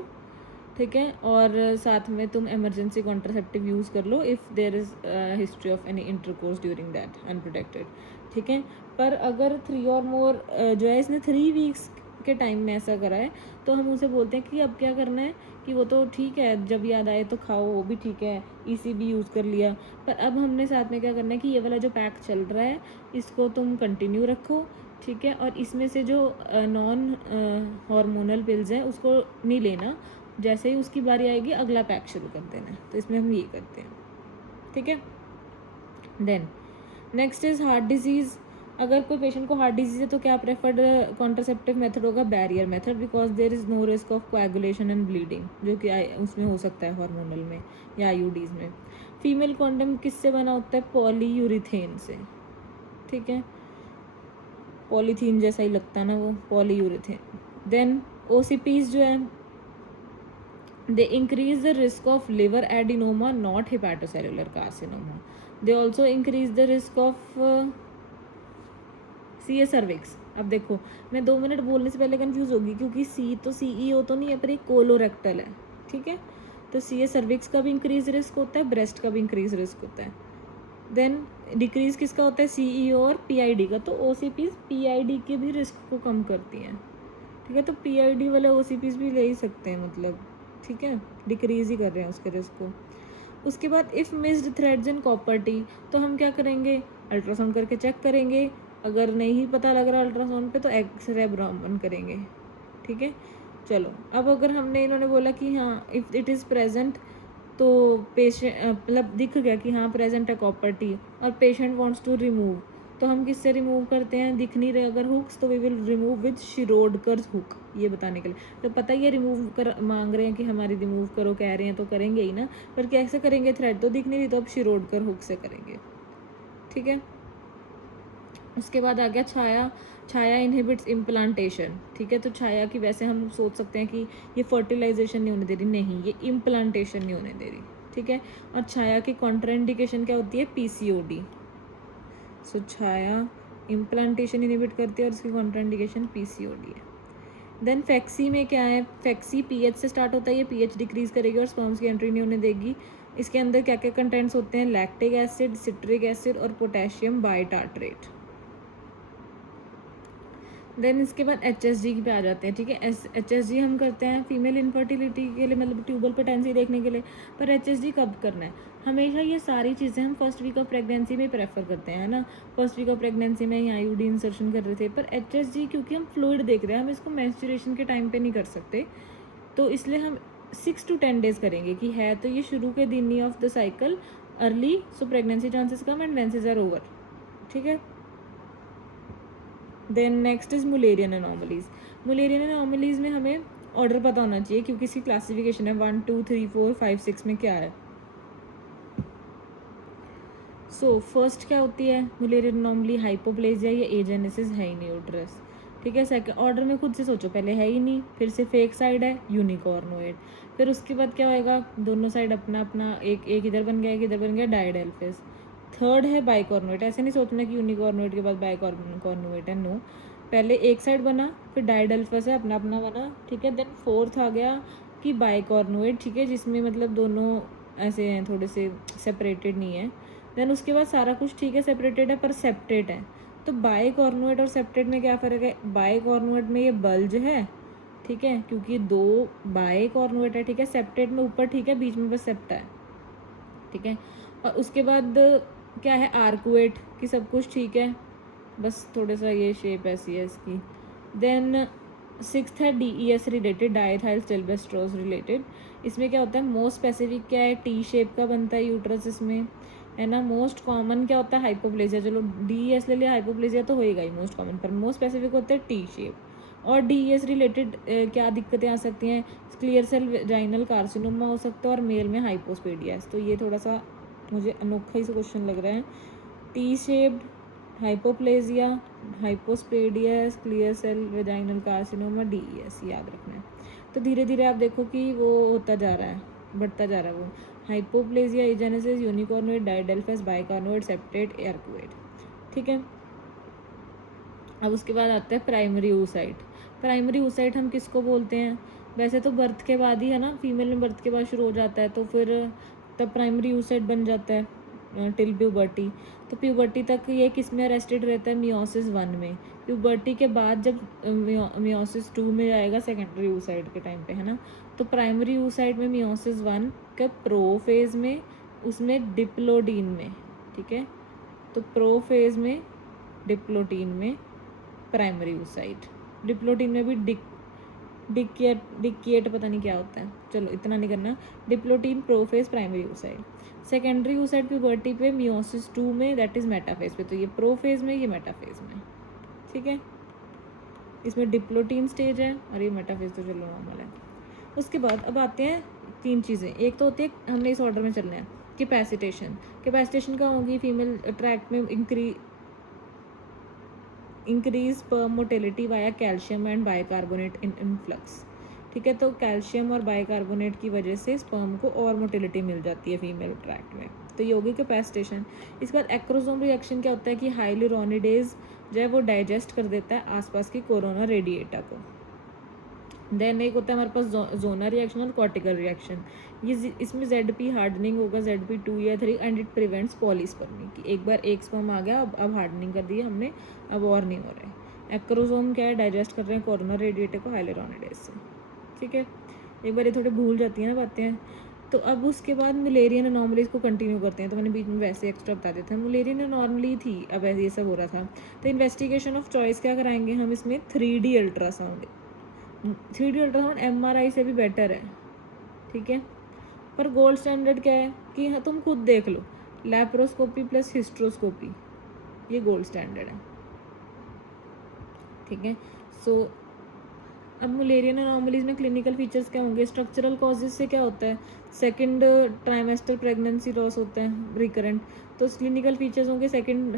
ठीक है, और साथ में तुम इमरजेंसी कॉन्ट्रासेप्टिव यूज़ कर लो if there is history of any intercourse during that unprotected, ठीक है। पर अगर 3 और मोर जो है इसने 3 वीक्स के टाइम में ऐसा करा है, तो हम उसे बोलते हैं कि अब क्या करना है कि वो तो ठीक है, जब याद आए तो खाओ, वो भी ठीक है, ईसीबी यूज़ कर लिया, पर अब हमने साथ में क्या करना है कि ये वाला जो पैक चल रहा है इसको तुम कंटिन्यू रखो, ठीक है, और इसमें से जो नॉन हार्मोनल पिल्स हैं उसको नहीं लेना, जैसे ही उसकी बारी आएगी अगला पैक शुरू कर देना है। तो इसमें हम ये करते हैं, ठीक है। Then next is heart disease. अगर कोई पेशेंट को हार्ट डिजीज़ है तो क्या प्रेफर्ड कॉन्ट्रासेप्टिव मेथड होगा? Barrier method, because there is no risk of coagulation and bleeding, जो कि उसमें हो सकता है हार्मोनल में या आईयूडीज़ में। फीमेल कॉन्डम किससे बना होता है? पॉलीयूरिथेन से, ठीक है, पॉलीथीन जैसा ही लगता है ना वो, पॉलीयूरिथेन। देन ओसीपीज जो है, they increase the risk of liver adenoma, not hepatocellular carcinoma. They also increase the risk of C cervix. अब देखो मैं 2 मिनट बोलने से पहले कंफ्यूज होगी, क्योंकि सी तो सीईओ तो नहीं है, पर एक कोलोरेक्टल है, ठीक है। तो सी सर्विक्स का भी इंक्रीज रिस्क होता है, ब्रेस्ट का भी इंक्रीज रिस्क होता है। देन डिक्रीज किसका होता है? सीईओ और पीआईडी का। तो ओसीपीज पीआईडी के भी रिस्क को कम करती हैं, ठीक है। तो पीआईडी वाले ओसीपीज भी ले ही सकते हैं, मतलब ठीक है, डिक्रीज ही कर रहे हैं उसके रिस्क को। उसके बाद if missed threads in copper T, तो हम क्या करेंगे? अल्ट्रासाउंड करके चेक करेंगे, अगर नहीं पता लग रहा अल्ट्रासाउंड पे तो एक्सरे एब्डोमेन करेंगे, ठीक है। चलो अब अगर हमने, इन्होंने बोला कि हाँ इफ़ इट इज़ प्रेजेंट, तो पेशेंट मतलब दिख गया कि हाँ प्रेजेंट है कॉपर टी, और पेशेंट वांट्स टू रिमूव, तो हम किससे रिमूव करते हैं? दिख नहीं रहे अगर हुक्स, तो we will remove with Shirodkar's hook, ये बताने के लिए। तो पता ही है रिमूव कर मांग रहे हैं कि हमारी रिमूव करो, कह रहे हैं तो करेंगे ही ना, पर कैसे करेंगे? थ्रेड तो दिख नहीं रही, तो अब शिरोडकर हुक से करेंगे, ठीक है। उसके बाद आ गया छाया। छाया इनहिबिट्स इम्प्लांटेशन, ठीक है। तो छाया की वैसे हम सोच सकते हैं कि ये फर्टिलाइजेशन नहीं होने दे रही, नहीं, ये इम्प्लांटेशन नहीं होने दे रही, ठीक है। और छाया की कॉन्ट्राइंडिकेशन क्या होती है? पीसीओडी। सो छाया इम्प्लांटेशन इनहिबिट करती है और इसकी कॉन्ट्राइंडिकेशन पीसीओडी है। देन फैक्सी में क्या है? फैक्सी पीएच से स्टार्ट होता है, ये पीएच डिक्रीज करेगी और स्पर्म्स की एंट्री नहीं होने देगी। इसके अंदर क्या क्या कंटेंट्स होते हैं? लैक्टिक एसिड, सिट्रिक एसिड और पोटेशियम बाइटार्ट्रेट। देन इसके बाद HSG पे आ जाते हैं, ठीक है। HSG हम करते हैं फीमेल इनफर्टिलिटी के लिए, मतलब ट्यूबल पोटेंसी देखने के लिए। पर HSG कब करना है? हमेशा ये सारी चीज़ें हम फर्स्ट वीक ऑफ प्रेगनेंसी में प्रेफर करते हैं ना। फर्स्ट वीक ऑफ प्रेगनेंसी में यहाँ आईयूडी इंसर्शन कर रहे थे, पर HSG क्योंकि हम फ्लूइड देख रहे हैं, हम इसको मेंस्ट्रुएशन के टाइम पे नहीं कर सकते, तो इसलिए हम 6 to 10 डेज करेंगे कि है तो ये शुरू के दिन ही of the cycle early, so pregnancy chances कम एंड मेंसेस आर ओवर, ठीक है। Then next is Mullerian anomalies. Mullerian anomalies में हमें ऑर्डर पता होना चाहिए, क्योंकि इसकी क्लासिफिकेशन है 1 2 3 4 5 6 में क्या है। सो फर्स्ट क्या होती है मुलेरियन एनॉमली? हाइपोप्लेजिया, ये एजेनेसिस है ही नहीं यूट्रस, ठीक है। सेकंड ऑर्डर में खुद से सोचो, पहले है ही नहीं, फिर से फेक साइड है यूनिकॉर्नोइड, फिर उसके बाद क्या होएगा? दोनों साइड अपना अपना, एक इधर बन गया, एक इधर बन गया, डायडेल्फिस। थर्ड है बाइकॉर्नोइट। ऐसे नहीं सोचना कि यूनिकॉर्नोइट के बाद बाइकॉर्नोइट है, नो, पहले एक साइड बना, फिर डायडेल्फिस है अपना अपना बना, ठीक है। देन फोर्थ आ गया कि बाइकॉर्नोइट, ठीक है, जिसमें मतलब दोनों ऐसे हैं, थोड़े से सेपरेटेड नहीं है। देन उसके बाद सारा कुछ ठीक है, सेपरेटेड है पर सेप्टेट है। तो बाइकॉर्नोइट और सेप्टेट में क्या फ़र्क है? बाइकॉर्नोइट में ये बल्ज है, ठीक है, क्योंकि 2 बाइकॉर्नोइट है, ठीक है। सेप्टेट में ऊपर ठीक है, बीच में बस सेप्टा है, ठीक है। और उसके बाद क्या है? आर्कुएट की सब कुछ ठीक है, बस थोड़ा सा ये शेप ऐसी है इसकी। देन सिक्स्थ है DES रिलेटेड, डाइथाइल स्टेल्बेस्ट्रोज रिलेटेड। इसमें क्या होता है? मोस्ट स्पेसिफिक क्या है? टी शेप का बनता है यूट्रस इसमें, है ना। मोस्ट कॉमन क्या होता है? हाइपोप्लेजिया। चलो DES ले लिया, हाइपोप्लेजिया तो होएगा ही मोस्ट कॉमन, पर मोस्ट स्पेसिफिक होता है टी शेप। और DES रिलेटेड क्या दिक्कतें आ सकती हैं? क्लियर सेल वेजाइनल कार्सिनोमा हो सकता है, और मेल में हाइपोस्पेडियस। तो ये थोड़ा सा मुझे अनोखा ही सा क्वेश्चन लग रहा है। T shaped, hypoplasia, hypospadias, clear cell vaginal carcinoma, DES, याद रखना है। तो धीरे धीरे आप देखो कि वो होता जा रहा है, बढ़ता जा रहा है वो। हाइपोप्लेजिया, एजेनेसिस, यूनिकॉर्नोइड, डायडेल्फिस, बाइकॉर्नोइड, सेप्टेट, एर्कुएट, ठीक है। अब उसके बाद आता है प्राइमरी oocyte। प्राइमरी oocyte हम किसको बोलते हैं? वैसे तो बर्थ के बाद ही है ना, फीमेल में बर्थ के बाद शुरू हो जाता है, तो फिर तब प्राइमरी oocyte बन जाता है, टिल प्यूबर्टी। तो प्यूबर्टी तक ये किस में अरेस्टेड रहता है, मियोसिस 1 में। प्यूबर्टी के बाद जब मियोसिस 2 में आएगा सेकेंडरी oocyte के टाइम पे, है ना। तो प्राइमरी oocyte में मियोसिस 1 के प्रो फेज में, उसमें डिप्लोडीन में, ठीक है। तो प्रो फेज में डिप्लोटीन में प्राइमरी oocyte, डिप्लोटीन में भी डिकेट पता नहीं क्या होता है, चलो इतना नहीं करना। Diplotene prophase primary oocyte। Secondary oocyte puberty पे मियोसिस 2 में, दैट इज मेटाफेज पे। तो ये प्रोफेज में, ये मेटाफेज में, ठीक है। इसमें डिप्लोटीन स्टेज है और ये मेटाफेज तो चलो नॉर्मल है। उसके बाद अब आते हैं 3 चीज़ें। एक तो होती है, हमने इस ऑर्डर में चलना है, कैपेसिटेशन। कैपेसिटेशन क्या होगी, फीमेल ट्रैक्ट में increase sperm motility via calcium and bicarbonate in influx, ठीक है। तो कैल्शियम और बाइकार्बोनेट की वजह से स्पर्म को और मोटिलिटी मिल जाती है फीमेल ट्रैक्ट में, तो ये होगी कैपेसिटेशन। इसके बाद एक्रोसोम रिएक्शन क्या होता है कि हाइलुरोनिडेज जो है वो डाइजेस्ट कर देता है आसपास की कोरोना रेडिएटा को। देन एक होता है हमारे पास जोनल रिएक्शन और कॉर्टिकल रिएक्शन। ये इसमें ZP हार्डनिंग होगा, ZP2 या 3, एंड इट प्रिवेंट्स पॉलीस्पर्मी की। एक बार एक स्पर्म आ गया, अब हार्डनिंग कर दी है हमने, अब और नहीं हो रहा है। एक्रोसोम क्या है, डाइजेस्ट कर रहे हैं कोरोना रेडिएटर को हाइलुरोनिडेज से, ठीक है। एक बार ये थोड़े भूल जाती हैं ना बातें। तो अब उसके बाद मलेरियन अनॉमलीज को कंटिन्यू करते हैं। तो मैंने बीच में वैसे एक्स्ट्रा बता देते हैं, मलेरियन अनॉमली थी, अब ये सब हो रहा था। तो इन्वेस्टिगेशन ऑफ चॉइस क्या कराएंगे हम इसमें, 3D ultrasound. 3D ultrasound MRI से भी बेटर है, ठीक है। पर गोल्ड स्टैंडर्ड क्या है कि हाँ तुम खुद देख लो, लैप्रोस्कोपी प्लस हिस्ट्रोस्कोपी, ये गोल्ड स्टैंडर्ड है, ठीक है। सो अब मलेरियन अनॉमलीज में क्लिनिकल फीचर्स क्या होंगे, स्ट्रक्चरल कॉजेज से क्या होता है, सेकंड ट्राइमेस्टर प्रेगनेंसी लॉस होता है रिकरेंट। तो क्लिनिकल फीचर्स होंगे second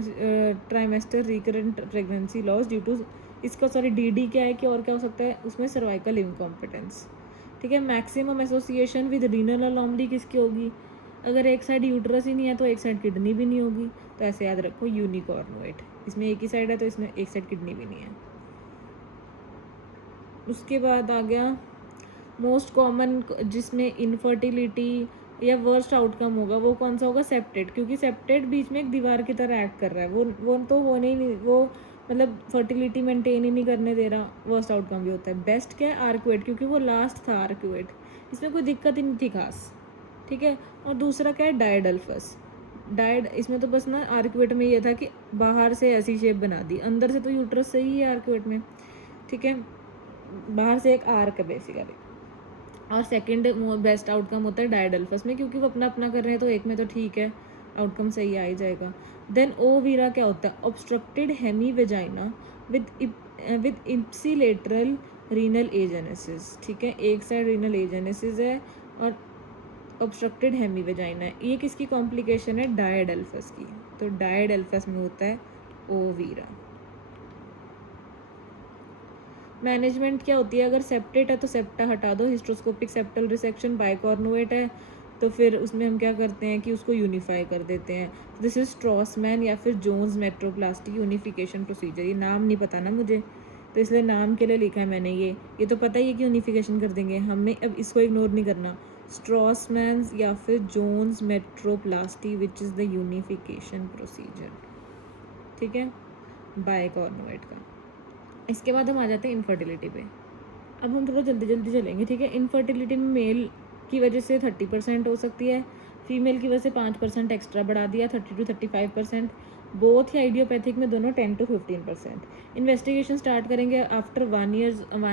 trimester recurrent pregnancy loss due to इसका, सॉरी DD क्या है कि और क्या हो सकता है उसमें, सर्वाइकल इनकॉम्पिटेंस, ठीक है। Maximum association with renal anomaly किसकी होगी, अगर एक साइड यूट्रस ही नहीं है तो एक साइड किडनी भी नहीं होगी। तो ऐसे याद रखो, यूनिकॉर्नुएट, इसमें एक ही साइड है तो इसमें एक साइड किडनी भी नहीं है। उसके बाद आ गया मोस्ट कॉमन जिसमें इनफर्टिलिटी या वर्स्ट आउटकम होगा, वो कौन सा होगा, सेप्टेड। क्योंकि सेप्टेड बीच में एक दीवार की तरह एक्ट कर रहा है, वो तो होने नहीं, वो मतलब फर्टिलिटी मेंटेन ही नहीं करने दे रहा, वर्स्ट आउटकम भी होता है। बेस्ट क्या है, आर्क्वेट, क्योंकि वो लास्ट था आर्क्वेट, इसमें कोई दिक्कत ही नहीं थी खास, ठीक है। और दूसरा क्या है, डायडल्फस। इसमें तो बस ना आर्क्वेट में ये था कि बाहर से ऐसी शेप बना दी, अंदर से तो यूट्रस से ही है आर्क्वेट में, ठीक है। बाहर से एक आर्क है बेसिकली। और सेकंड बेस्ट आउटकम होता है डायडल्फस में, क्योंकि वो अपना अपना कर रहे हैं, तो एक में तो ठीक है, आउटकम सही आ ही जाएगा। देन ओवीरा क्या होता है, obstructed hemi vagina with ipsilateral renal agenesis, ठीक है। एक साइड रीनल एजेनेसिस है और ऑब्स्ट्रक्टेड हेमी वेजाइना है। ये किसकी कॉम्प्लिकेशन है, डायडल्फस की। तो डायडल्फस में होता है ओवीरा। मैनेजमेंट क्या होती है, अगर सेप्टेट है तो सेप्टा हटा दो, हिस्ट्रोस्कोपिक सेप्टल रिसेक्शन। बाइकॉर्नुएट है तो फिर उसमें हम क्या करते हैं कि उसको यूनिफाई कर देते हैं। दिस इज स्ट्रॉसमैन या फिर जोन्स मेट्रोप्लास्टी यूनिफिकेशन प्रोसीजर। ये नाम नहीं पता ना मुझे, तो इसलिए नाम के लिए लिखा है मैंने। ये तो पता ही है कि यूनिफिकेशन कर देंगे, हमने अब इसको इग्नोर नहीं करना। स्ट्रॉसमैन या फिर Jones metroplasty which is the unification procedure, ठीक है, बाइकॉर्नुएट का। इसके बाद हम आ जाते हैं इनफर्टिलिटी पे। अब हम थोड़ा जल्दी जल्दी चलेंगे, ठीक है। इनफर्टिलिटी में मेल की वजह से 30% हो सकती है, फीमेल की वजह से 5% एक्स्ट्रा बढ़ा दिया, 30 to 35%। बोथ ही आइडियोपैथिक में दोनों 10 to 15%। इन्वेस्टिगेशन स्टार्ट करेंगे after 1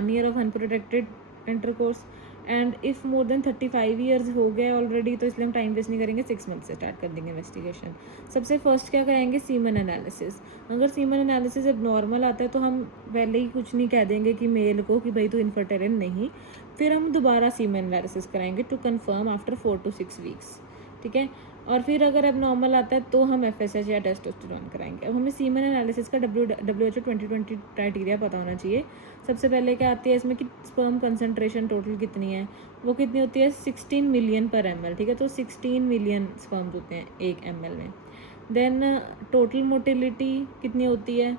year of unprotected intercourse, and if more than 35 years हो गया ऑलरेडी, तो इसलिए हम टाइम वेस्ट नहीं करेंगे, 6 months से स्टार्ट कर देंगे इन्वेस्टिगेशन। सबसे फर्स्ट क्या कराएंगे, सीमन एनालिसिस। अगर सीमन एनालिसिस अब नॉर्मल आता है तो हम पहले ही कुछ नहीं कह देंगे कि मेल को कि भाई तू इनफर्टाइल नहीं, फिर हम दोबारा सीमन एनालिसिस कराएंगे to confirm after 4 to 6 weeks, ठीक है। और फिर अगर अब नॉर्मल आता है तो हम FSH या टेस्टोस्टेरोन कराएंगे। अब हमें सीमन एनालिसिस का WHO 2020 क्राइटेरिया पता होना चाहिए। सबसे पहले क्या आती है इसमें कि स्पर्म कंसनट्रेशन टोटल कितनी है, वो कितनी होती है, 16 million per ml, ठीक है। तो 16 million स्पर्म्स होते हैं 1 ml में। देन टोटल मोटिलिटी कितनी होती है,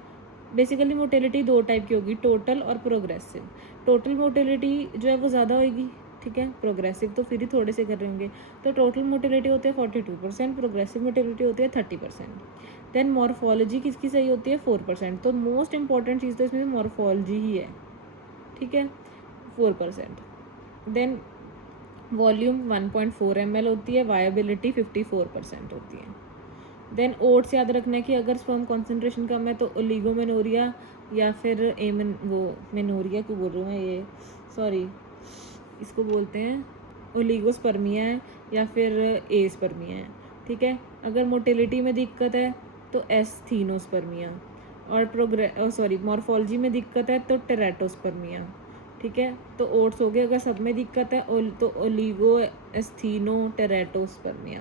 बेसिकली मोटिलिटी 2 टाइप की होगी, टोटल और प्रोग्रेसिव। टोटल मोटिलिटी जो है वो ज़्यादा होगी, ठीक है। प्रोग्रेसिव तो फिर ही थोड़े से कर रहे होंगे। तो टोटल मोटिलिटी होती है 42%, प्रोग्रेसिव मोटिलिटी होती है 30%। देन मॉर्फोलॉजी किसकी सही होती है 4%। तो मोस्ट इंपॉर्टेंट चीज़ तो इसमें मॉर्फोलॉजी ही है, ठीक है, 4%। देन वॉल्यूम 1.4 ml होती है, वायबिलिटी 54% होती है। देन ओट्स याद रखना है कि अगर स्पर्म कॉन्सेंट्रेशन कम है तो ओलिगोमेनोरिया या फिर मेनोरिया क्यों बोल रही हूँ मैं, ये सॉरी, इसको बोलते हैं ओलिगोस्पर्मिया है या फिर एस्पर्मिया है, ठीक है। अगर मोटिलिटी में दिक्कत है तो एस्थीनोस्पर्मिया, और मॉर्फोलॉजी में दिक्कत है तो टेराटोस्पर्मिया, ठीक है। तो ओट्स हो गए। अगर सब में दिक्कत है तो ओलिगो एस्थीनो टेराटोस्पर्मिया,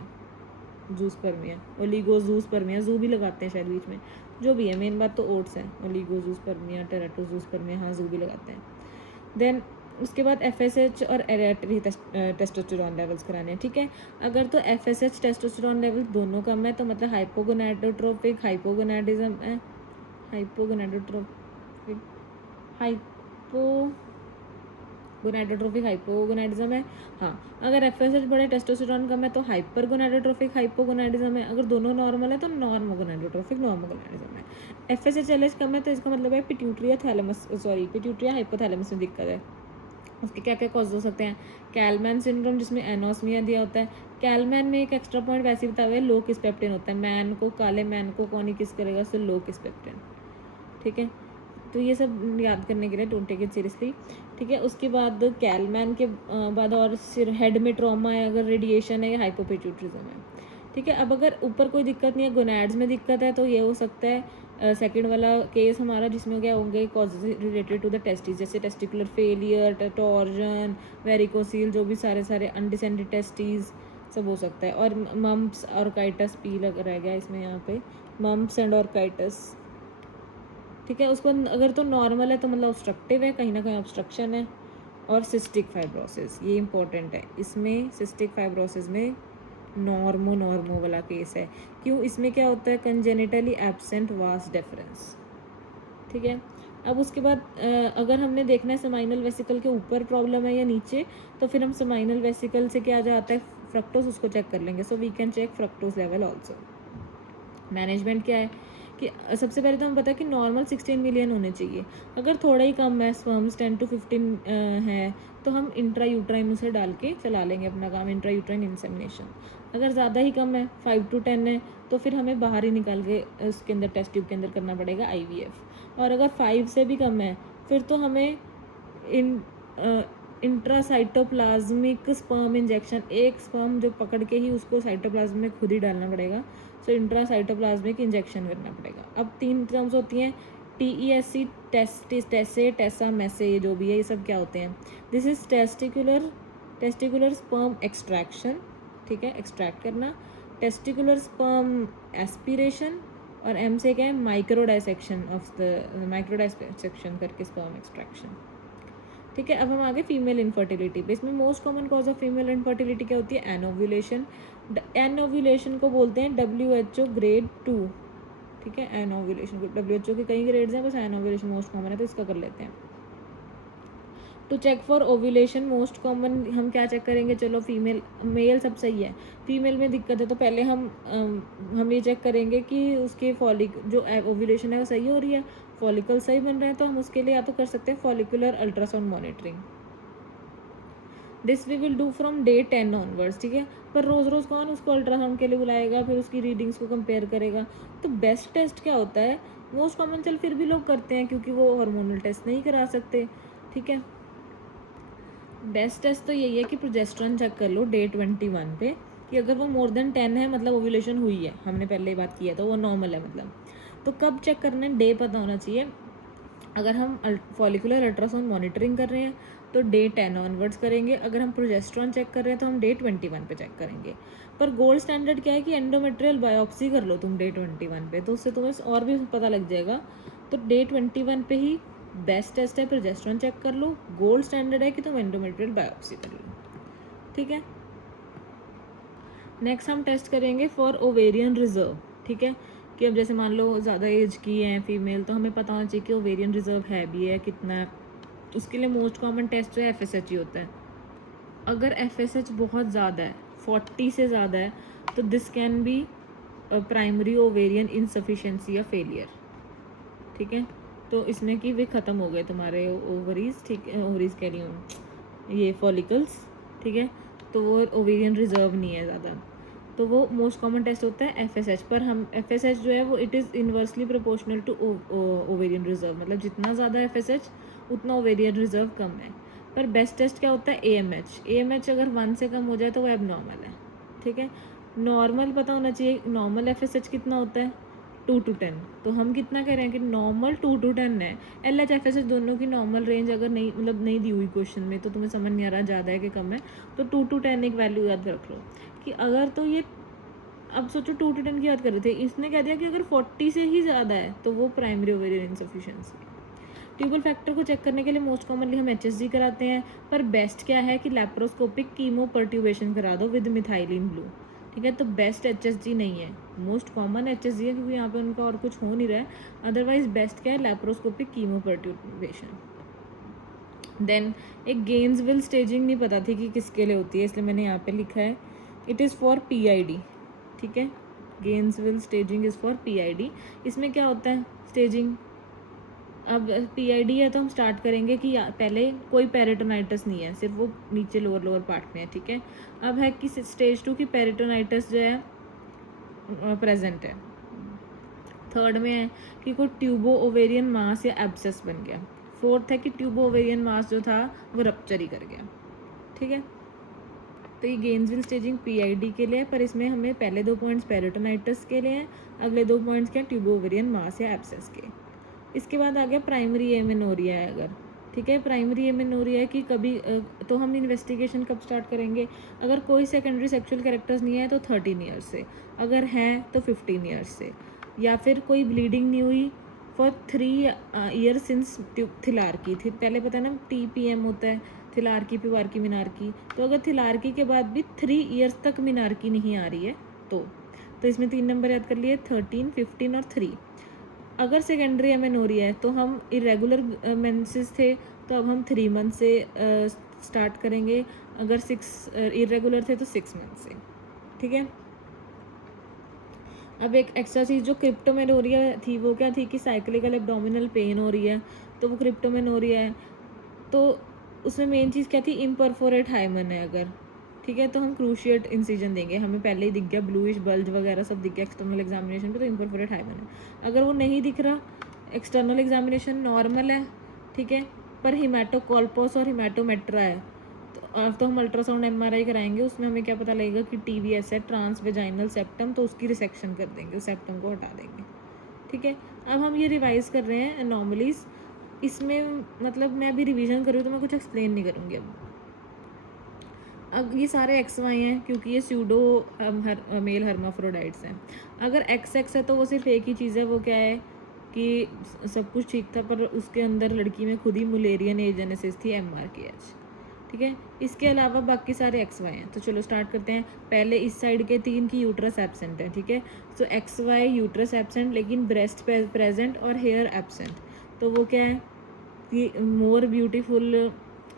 जूस्पर्मिया, ओलिगो जूस्पर्मिया, जू भी लगाते हैं शायद बीच में, जो भी है, मेन बात तो ओट्स है, ओलिगो जूस्पर्मिया, टेराटो जूस्पर्मिया, हाँ जू भी लगाते हैं। देन उसके बाद FSH और एरेटरी टेस्टोस्टेरोन लेवल्स कराने हैं, ठीक है। अगर तो FSH टेस्टोस्टेरोन लेवल दोनों कम है तो मतलब हाइपोगोनाडोट्रोपिक हाइपोगोनाडिज्म है, हाइपोगोनाडोट्रोपिक हाइपोगोनाडोट्रोपिक हाइपोगोनाडिज्म है। हाँ, अगर FSH बढ़े टेस्टोस्टेरोन कम है तो हाइपरगोनाडोट्रोपिक हाइपोगोनाडिज्म है। अगर दोनों नॉर्मल है तो नॉर्मोगोनाडोट्रोपिक नॉर्मोगोनाडिज्म है। FSH LH कम है तो इसका मतलब है पिट्यूटरिया हाइपोथैलेमस में दिक्कत है। उसके क्या क्या कॉज हो सकते हैं? कैलमैन सिंड्रोम, जिसमें एनोस्मिया दिया होता है। कैलमैन में एक एक्स्ट्रा पॉइंट वैसे ही बताया हुआ है, लो किस्पेप्टिन होता है। मैन को, काले मैन को कौन ही किस करेगा, सो लो किस्पेप्टिन, ठीक है। तो ये सब याद करने के लिए, डोंट टेक इट सीरियसली, ठीक है। उसके बाद कैलमैन के बाद और सिर हेड में ट्रॉमा है, अगर रेडिएशन है या हाइपोपिट्यूटरिज्म है, ठीक है। अब अगर ऊपर कोई दिक्कत नहीं है, गोनैड्स में दिक्कत है, तो ये हो सकता है सेकंड वाला केस हमारा, जिसमें क्या होंगे causes related to the testis, जैसे टेस्टिकुलर फेलियर, टॉर्जन, वेरिकोसील, जो भी सारे अनडिसेंडेड टेस्टिस सब हो सकता है। और मम्प्स और काइटस पी लग रह गया इसमें, यहाँ पे मम्प्स एंड ऑर्काइटिस, ठीक है। उसको अगर तो नॉर्मल है तो मतलब ऑब्स्ट्रक्टिव है, कहीं ना कहीं ऑब्स्ट्रक्शन है। और सिस्टिक फाइब्रोसिस, ये इंपॉर्टेंट है, इसमें सिस्टिक फाइब्रोसिस में नॉर्मो वाला केस है। क्यों? इसमें क्या होता है, कंजेनिटली एब्सेंट वास डेफरेंस, ठीक है। अब उसके बाद अगर हमने देखना है सेमाइनल वेसिकल के ऊपर प्रॉब्लम है या नीचे, तो फिर हम सेमाइनल वेसिकल से क्या जाता है, फ्रक्टोज, उसको चेक कर लेंगे। So we can check fructose level also. Management क्या है कि सबसे पहले तो हमें पता है कि नॉर्मल 16 मिलियन होने चाहिए। अगर थोड़ा ही कम है, स्पर्म्स 10 to 15 है, तो हम इंट्रा यूट्राइन उसे डाल के चला लेंगे अपना काम, इंट्रा यूट्राइन इंसेमिनेशन। अगर ज़्यादा ही कम है, 5 to 10 है, तो फिर हमें बाहर ही निकाल के उसके अंदर टेस्ट ट्यूब के अंदर करना पड़ेगा IVF। और अगर 5 से भी कम है, फिर तो हमें इंट्रासाइटोप्लाज्मिक स्पर्म इंजेक्शन, एक स्पर्म जो पकड़ के ही उसको साइटोप्लाज्म में खुद ही डालना पड़ेगा। सो इंट्रासाइटोप्लाज्मिक इंजेक्शन करना पड़ेगा। अब 3 टर्म्स होती हैं, TESC, टेसा, मैसे, ये जो भी है, ये सब क्या होते हैं? This is testicular sperm extraction, ठीक है, एक्सट्रैक्ट करना। टेस्टिकुलर स्पर्म एस्पिरेशन, और M से क्या है, माइक्रो डाइसेक्शन करके स्पर्म एक्सट्रैक्शन, ठीक है। अब हम आगे फीमेल इनफर्टिलिटी पे। इसमें most common cause of female infertility क्या होती है? एनोव्यूलेशन। एनोव्यूलेशन को बोलते हैं WHO ग्रेड 2, ठीक है। एनोव्यूलेशन को WHO के कई ग्रेड्स हैं, बस एनोव्यूलेशन मोस्ट कॉमन है, तो इसका कर लेते हैं। To check for ovulation most common हम क्या चेक करेंगे? चलो फीमेल, मेल सब सही है, फीमेल में दिक्कत है, तो पहले हम ये चेक करेंगे कि उसके जो ओव्यूलेशन है वो सही हो रही है, फॉलिकल सही बन रहे हैं। तो हम उसके लिए या तो कर सकते हैं follicular ultrasound monitoring. This we will do from day 10 onwards, ठीक है। पर रोज़ रोज़ कौन उसको अल्ट्रासाउंड के लिए बुलाएगा, फिर उसकी रीडिंग्स को कंपेयर करेगा? तो बेस्ट टेस्ट क्या होता है? मोस्ट कॉमन चल फिर भी लोग करते हैं, क्योंकि वो हार्मोनल टेस्ट नहीं करा सकते, ठीक है। बेस्ट टेस्ट तो यही है कि प्रोजेस्टेरोन चेक कर लो डे 21 पे, कि अगर वो मोर देन 10 है मतलब ओव्यूलेशन हुई है, हमने पहले ही बात की है, तो वो नॉर्मल है मतलब। तो कब चेक करना है? डे पता होना चाहिए। अगर हम फॉलिकुलर अल्ट्रासाउंड मॉनिटरिंग कर रहे हैं तो डे 10 ऑनवर्ड्स करेंगे। अगर हम प्रोजेस्टेरोन चेक कर रहे हैं तो हम डे 21 पे चेक करेंगे। पर गोल्ड स्टैंडर्ड क्या है कि एंडोमेट्रियल बायोप्सी कर लो तुम डे 21 पे, तो उससे तुम्हें और भी पता लग जाएगा। तो डे 21 पे ही बेस्ट टेस्ट है, प्रोजेस्टेरोन चेक कर लो। गोल्ड स्टैंडर्ड है कि तुम एंडोमेट्रियल बायोप्सी कर लो, ठीक है। नेक्स्ट हम टेस्ट करेंगे फॉर ओवेरियन रिजर्व, ठीक है। कि अब जैसे मान लो ज़्यादा एज की है फीमेल, तो हमें पता होना चाहिए कि ओवेरियन रिजर्व है भी है, कितना है। उसके लिए मोस्ट कॉमन टेस्ट जो है FSH ही होता है। अगर FSH बहुत ज़्यादा है, 40 से ज़्यादा है, तो this can be primary ovarian insufficiency या फेलियर। ठीक है, तो इसमें कि वे ख़त्म हो गए तुम्हारे ओवरीज, ठीक है, ओवरीज कह रही हूँ, ये फॉलिकल्स। ठीक है, तो वो ओवेरियन रिजर्व नहीं है ज़्यादा, तो वो मोस्ट कॉमन टेस्ट होता है FSH। पर हम FSH जो है वो it is inversely proportional to ovarian reserve, मतलब जितना ज़्यादा FSH उतना ओवेरियन रिजर्व कम है। पर बेस्ट टेस्ट क्या होता है? AMH अगर 1 से कम हो जाए तो वो एबनॉर्मल है। ठीक है, नॉर्मल पता होना चाहिए, नॉर्मल FSH कितना होता है? 2 to 10। तो हम कितना कह रहे हैं कि नॉर्मल 2 to 10 है। LH FSH दोनों की नॉर्मल रेंज अगर नहीं, मतलब नहीं दी हुई क्वेश्चन में, तो तुम्हें समझ नहीं आ रहा ज़्यादा है कि कम है, तो 2 to 10 एक वैल्यू याद रख लो कि अगर, तो ये अब सोचो 2 to 10 की याद कर रहे थे, इसने कह दिया कि अगर 40 से ही ज़्यादा है तो वो primary ovarian insufficiency. Tubal factor को चेक करने के लिए मोस्ट कॉमनली हम HSG कराते हैं, पर बेस्ट क्या है कि लैप्रोस्कोपिक कीमो पर्ट्यूबेशन करा दो विद मिथाइलिन ब्लू। ठीक है, तो बेस्ट HSG नहीं है, मोस्ट कॉमन HSG है, क्योंकि यहाँ पे उनका और कुछ हो नहीं रहा है। अदरवाइज बेस्ट क्या है? Laparoscopic chemo pertubation. देन एक गेन्सविल स्टेजिंग नहीं पता थी कि किसके लिए होती है, इसलिए मैंने यहाँ पे लिखा है इट इज़ फॉर PID। ठीक है, Gainesville staging is for PID। इसमें क्या होता है स्टेजिंग? अब PID है तो हम स्टार्ट करेंगे कि पहले कोई पेरिटोनाइटिस नहीं है, सिर्फ वो नीचे लोअर पार्ट में है। ठीक है, अब है कि स्टेज 2 की पेरिटोनाइटिस जो है प्रेजेंट है। थर्ड में है कि कोई ट्यूबो ओवेरियन मास या एब्सेस बन गया। फोर्थ है कि ट्यूबो ओवेरियन मास जो था वो रप्चर ही कर गया। ठीक है, तो ये गेन्सविल स्टेजिंग PID के लिए है, पर इसमें हमें पहले 2 पॉइंट्स पेरिटोनाइटिस के लिए हैं, अगले 2 पॉइंट्स क्या? ट्यूबो ओवेरियन मास या एब्सेस के। इसके बाद आ गया प्राइमरी एमेनोरिया है अगर। ठीक है, प्राइमरी एमेनोरिया है कि कभी तो हम इन्वेस्टिगेशन कब स्टार्ट करेंगे? अगर कोई सेकेंडरी सेक्सुअल कैरेक्टर्स नहीं है तो 13 ईयर्स से, अगर हैं तो 15 ईयर्स से, या फिर कोई ब्लीडिंग नहीं हुई फॉर 3 ईयर सिंस थिलार्की थी। पहले पता है ना TPM होता है, थिलार्की पिवार्की मिनार्की, तो अगर थिलार्की के बाद भी 3 ईयर्स तक मिनार्की नहीं आ रही है तो इसमें 3 नंबर याद कर लिए, 13, 15 और 3। अगर सेकेंडरी एमेनोरिया है तो हम इरेगुलर मेंसेस थे तो अब हम 3 मंथ से स्टार्ट करेंगे, अगर 6 इरेगुलर थे तो 6 मंथ से। ठीक है, अब एक एक्स्ट्रा चीज़ जो क्रिप्टोमेनोरिया थी वो क्या थी कि साइक्लिकल एब्डोमिनल पेन हो रही है, तो वो क्रिप्टोमेनोरिया है। तो उसमें मेन चीज़ क्या थी? इम्परफोरेट हाइमन है अगर। ठीक है, तो हम क्रूशिएट इंसिजन देंगे, हमें पहले ही दिख गया ब्लूइश बल्ज वगैरह सब दिख गया एक्सटर्नल एग्जामिनेशन पे, तो इम्परफोरेट हाइमन है। अगर वो नहीं दिख रहा, एक्सटर्नल एग्जामिनेशन नॉर्मल है, ठीक है, पर हिमेटोकॉल्पोस और हिमेटोमेट्रा है, तो हम अल्ट्रासाउंड MRI कराएंगे, उसमें हमें क्या पता लगेगा कि TVS है, ट्रांस वेजाइनल सेप्टम, तो उसकी रिसेक्शन कर देंगे, उस सेप्टम को हटा देंगे। ठीक है, अब हम ये रिवाइज कर रहे हैं एनॉमलीज, इसमें मतलब मैं अभी रिवीजन कर रही हूँ तो मैं कुछ एक्सप्लेन नहीं करूँगी अब ये सारे XY हैं क्योंकि ये स्यूडो मेल हर्माफ्रोडाइट्स हैं। अगर XX है तो वो सिर्फ एक ही चीज़ है, वो क्या है कि सब कुछ ठीक था पर उसके अंदर लड़की में खुद ही मुलेरियन एजेनेसिस थी, MRKH। ठीक है, इसके अलावा बाकी सारे XY हैं। तो चलो स्टार्ट करते हैं। पहले इस साइड के 3 की यूट्रस एब्सेंट है। ठीक है, सो XY यूट्रस एब्सेंट लेकिन ब्रेस्ट प्रेजेंट और हेयर एब्सेंट, तो वो क्या है कि more beautiful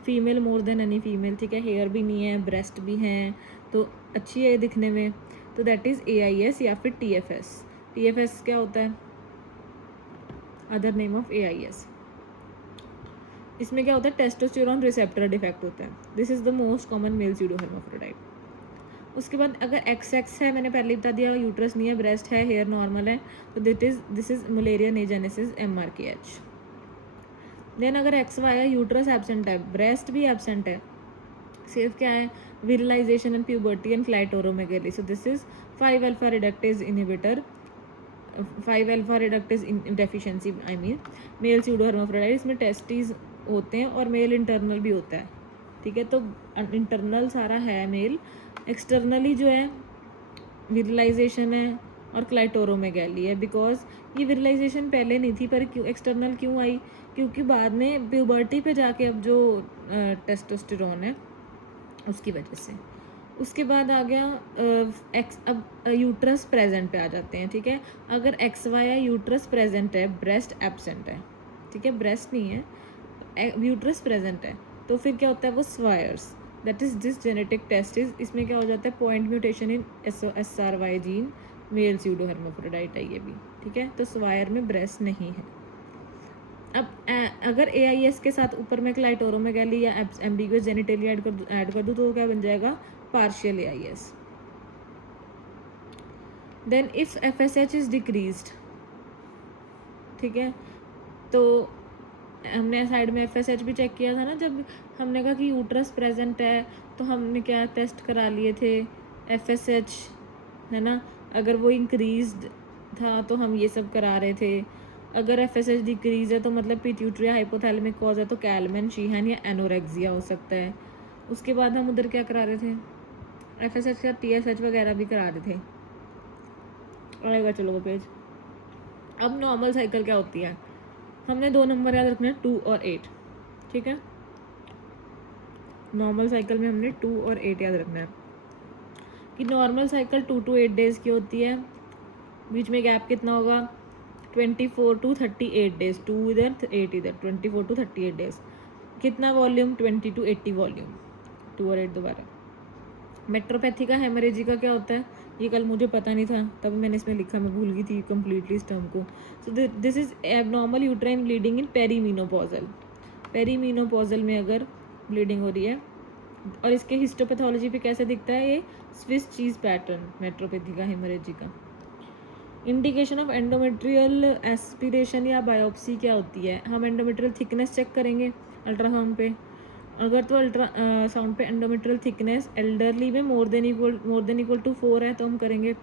female more than any female. ठीक है, हेयर भी नहीं है, ब्रेस्ट भी हैं, तो अच्छी है दिखने में, तो दैट इज़ AIS या फिर TFS। TFS क्या होता है? Other name of AIS। इसमें क्या होता है? टेस्टोस्टेरोन रिसेप्टर डिफेक्ट होता है। This is the most common male pseudo hermaphrodite. उसके बाद अगर XX है, मैंने पहले बता दिया, यूट्रस नहीं है, ब्रेस्ट है, हेयर नॉर्मल है, तो this is Mullerian agenesis, MRKH। Then अगर XY है, यूट्रस एब्सेंट है, ब्रेस्ट भी एब्सेंट है, सिर्फ क्या है? Virilization and puberty and clitoromegaly, so this is 5 alpha reductase inhibitor, 5 alpha reductase deficiency, I mean male pseudo hermaphrodite. इसमें टेस्टिस होते हैं और मेल इंटरनल भी होता है। ठीक है, तो इंटरनल सारा है मेल, एक्सटर्नली जो है विरलाइजेशन है और क्लाइटोरोमेगैली है, बिकॉज ये विरलाइजेशन पहले नहीं थी, पर क्यों एक्सटर्नल क्यों आई? क्योंकि बाद में प्यूबर्टी पे जाके अब जो टेस्टोस्टेरोन है उसकी वजह से। उसके बाद आ गया अब यूट्रस प्रेजेंट पे आ जाते हैं। ठीक है, अगर XY है, यूट्रस प्रेजेंट है, ब्रेस्ट एब्सेंट है, ठीक है, ब्रेस्ट नहीं है, यूट्रस प्रेजेंट है, तो फिर क्या होता है? वो Swyer's. That is this genetic test is, इसमें क्या हो जाता है, point mutation in SRY gene, male pseudohermaphrodite है ये भी, ठीक है। तो स्वायर में ब्रेस्ट नहीं है। अब अगर AIS के साथ ऊपर में क्लाइटोरोमेगैली या एम्बिगुअस जेनिटली ऐड कर दूँ तो क्या बन जाएगा, partial AIS। Then if FSH is decreased, ठीक है, तो हमने साइड में FSH भी चेक किया था ना, जब हमने कहा कि यूट्रस प्रेजेंट है तो हमने क्या टेस्ट करा लिए थे, FSH, है ना। अगर वो इंक्रीज्ड था तो हम ये सब करा रहे थे। अगर FSH डिक्रीज है तो मतलब पिट्यूटरी हाइपोथैलेमिक कॉज है, तो कैलमैन शीहन या एनोरेक्सिया हो सकता है। उसके बाद हम उधर क्या करा रहे थे, FSH का TSH वगैरह भी करा रहे थे। आएगा चलो वो पेज। अब नॉर्मल साइकिल क्या होती है, हमने 2 नंबर याद रखना है, 2 और 8, ठीक है। नॉर्मल साइकिल में हमने 2 और 8 याद रखना है कि नॉर्मल साइकिल 2 to 8 डेज की होती है। बीच में गैप कितना होगा, 24 to 38 डेज, 2 इधर 8 इधर, 24 to 38 डेज। कितना वॉल्यूम, 20 to 80 वॉल्यूम, 2 और 8 दोबारा। मेट्रोपैथी का हेमरेजी का क्या होता है, ये कल मुझे पता नहीं था, तब मैंने इसमें लिखा, मैं भूल गई थी कम्प्लीटली इस टर्म को। So this is abnormal uterine bleeding in perimenopausal. Perimenopausal में अगर ब्लीडिंग हो रही है, और इसके हिस्टोपैथोलॉजी पे कैसे दिखता है, ये स्विस चीज पैटर्न मेट्रोपैथी का हेमरेजी का। इंडिकेशन ऑफ एंडोमेट्रियल एस्पिरेशन या बायोप्सी क्या होती है, हम एंडोमेट्रियल थिकनेस चेक करेंगे अल्ट्रासाउंड पे। अगर तो साउंड पे एंडोमेट्रियल थिकनेस एल्डरली में मोर देन इक्वल टू 4 है तो हम करेंगे।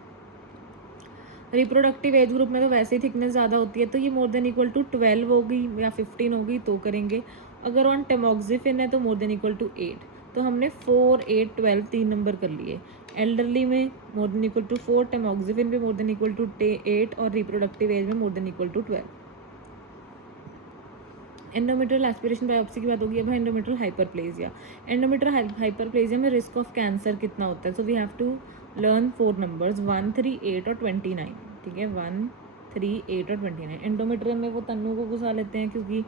रिप्रोडक्टिव एज ग्रुप में तो वैसे ही थिकनेस ज़्यादा होती है, तो ये मोर देन इक्वल टू 12 होगी या 15 होगी तो करेंगे। अगर ऑन टेमोक्सिफिन है तो मोर देन इक्वल टू 8, तो हमने 4, 8, 12 3 नंबर कर लिए। एल्डरली में मोर देन इक्वल टू 4, टेमोक्सिफिन पे मोर देन इक्वल टू 8 और रिप्रोडक्टिव एज में more than equal to 12। Endometrial aspiration biopsy की बात होगी। अब एंडोमेट्रियल हाइपरप्लेजिया, एंडोमेट्रियल हाइपरप्लेजिया में रिस्क ऑफ कैंसर कितना होता है, so we have to learn 4 numbers, 1, 3, 8 और 29, ठीक है। 1, 3, 8 और 29। एंडोमेट्रियल में वो तन्नू को घुसा लेते हैं क्योंकि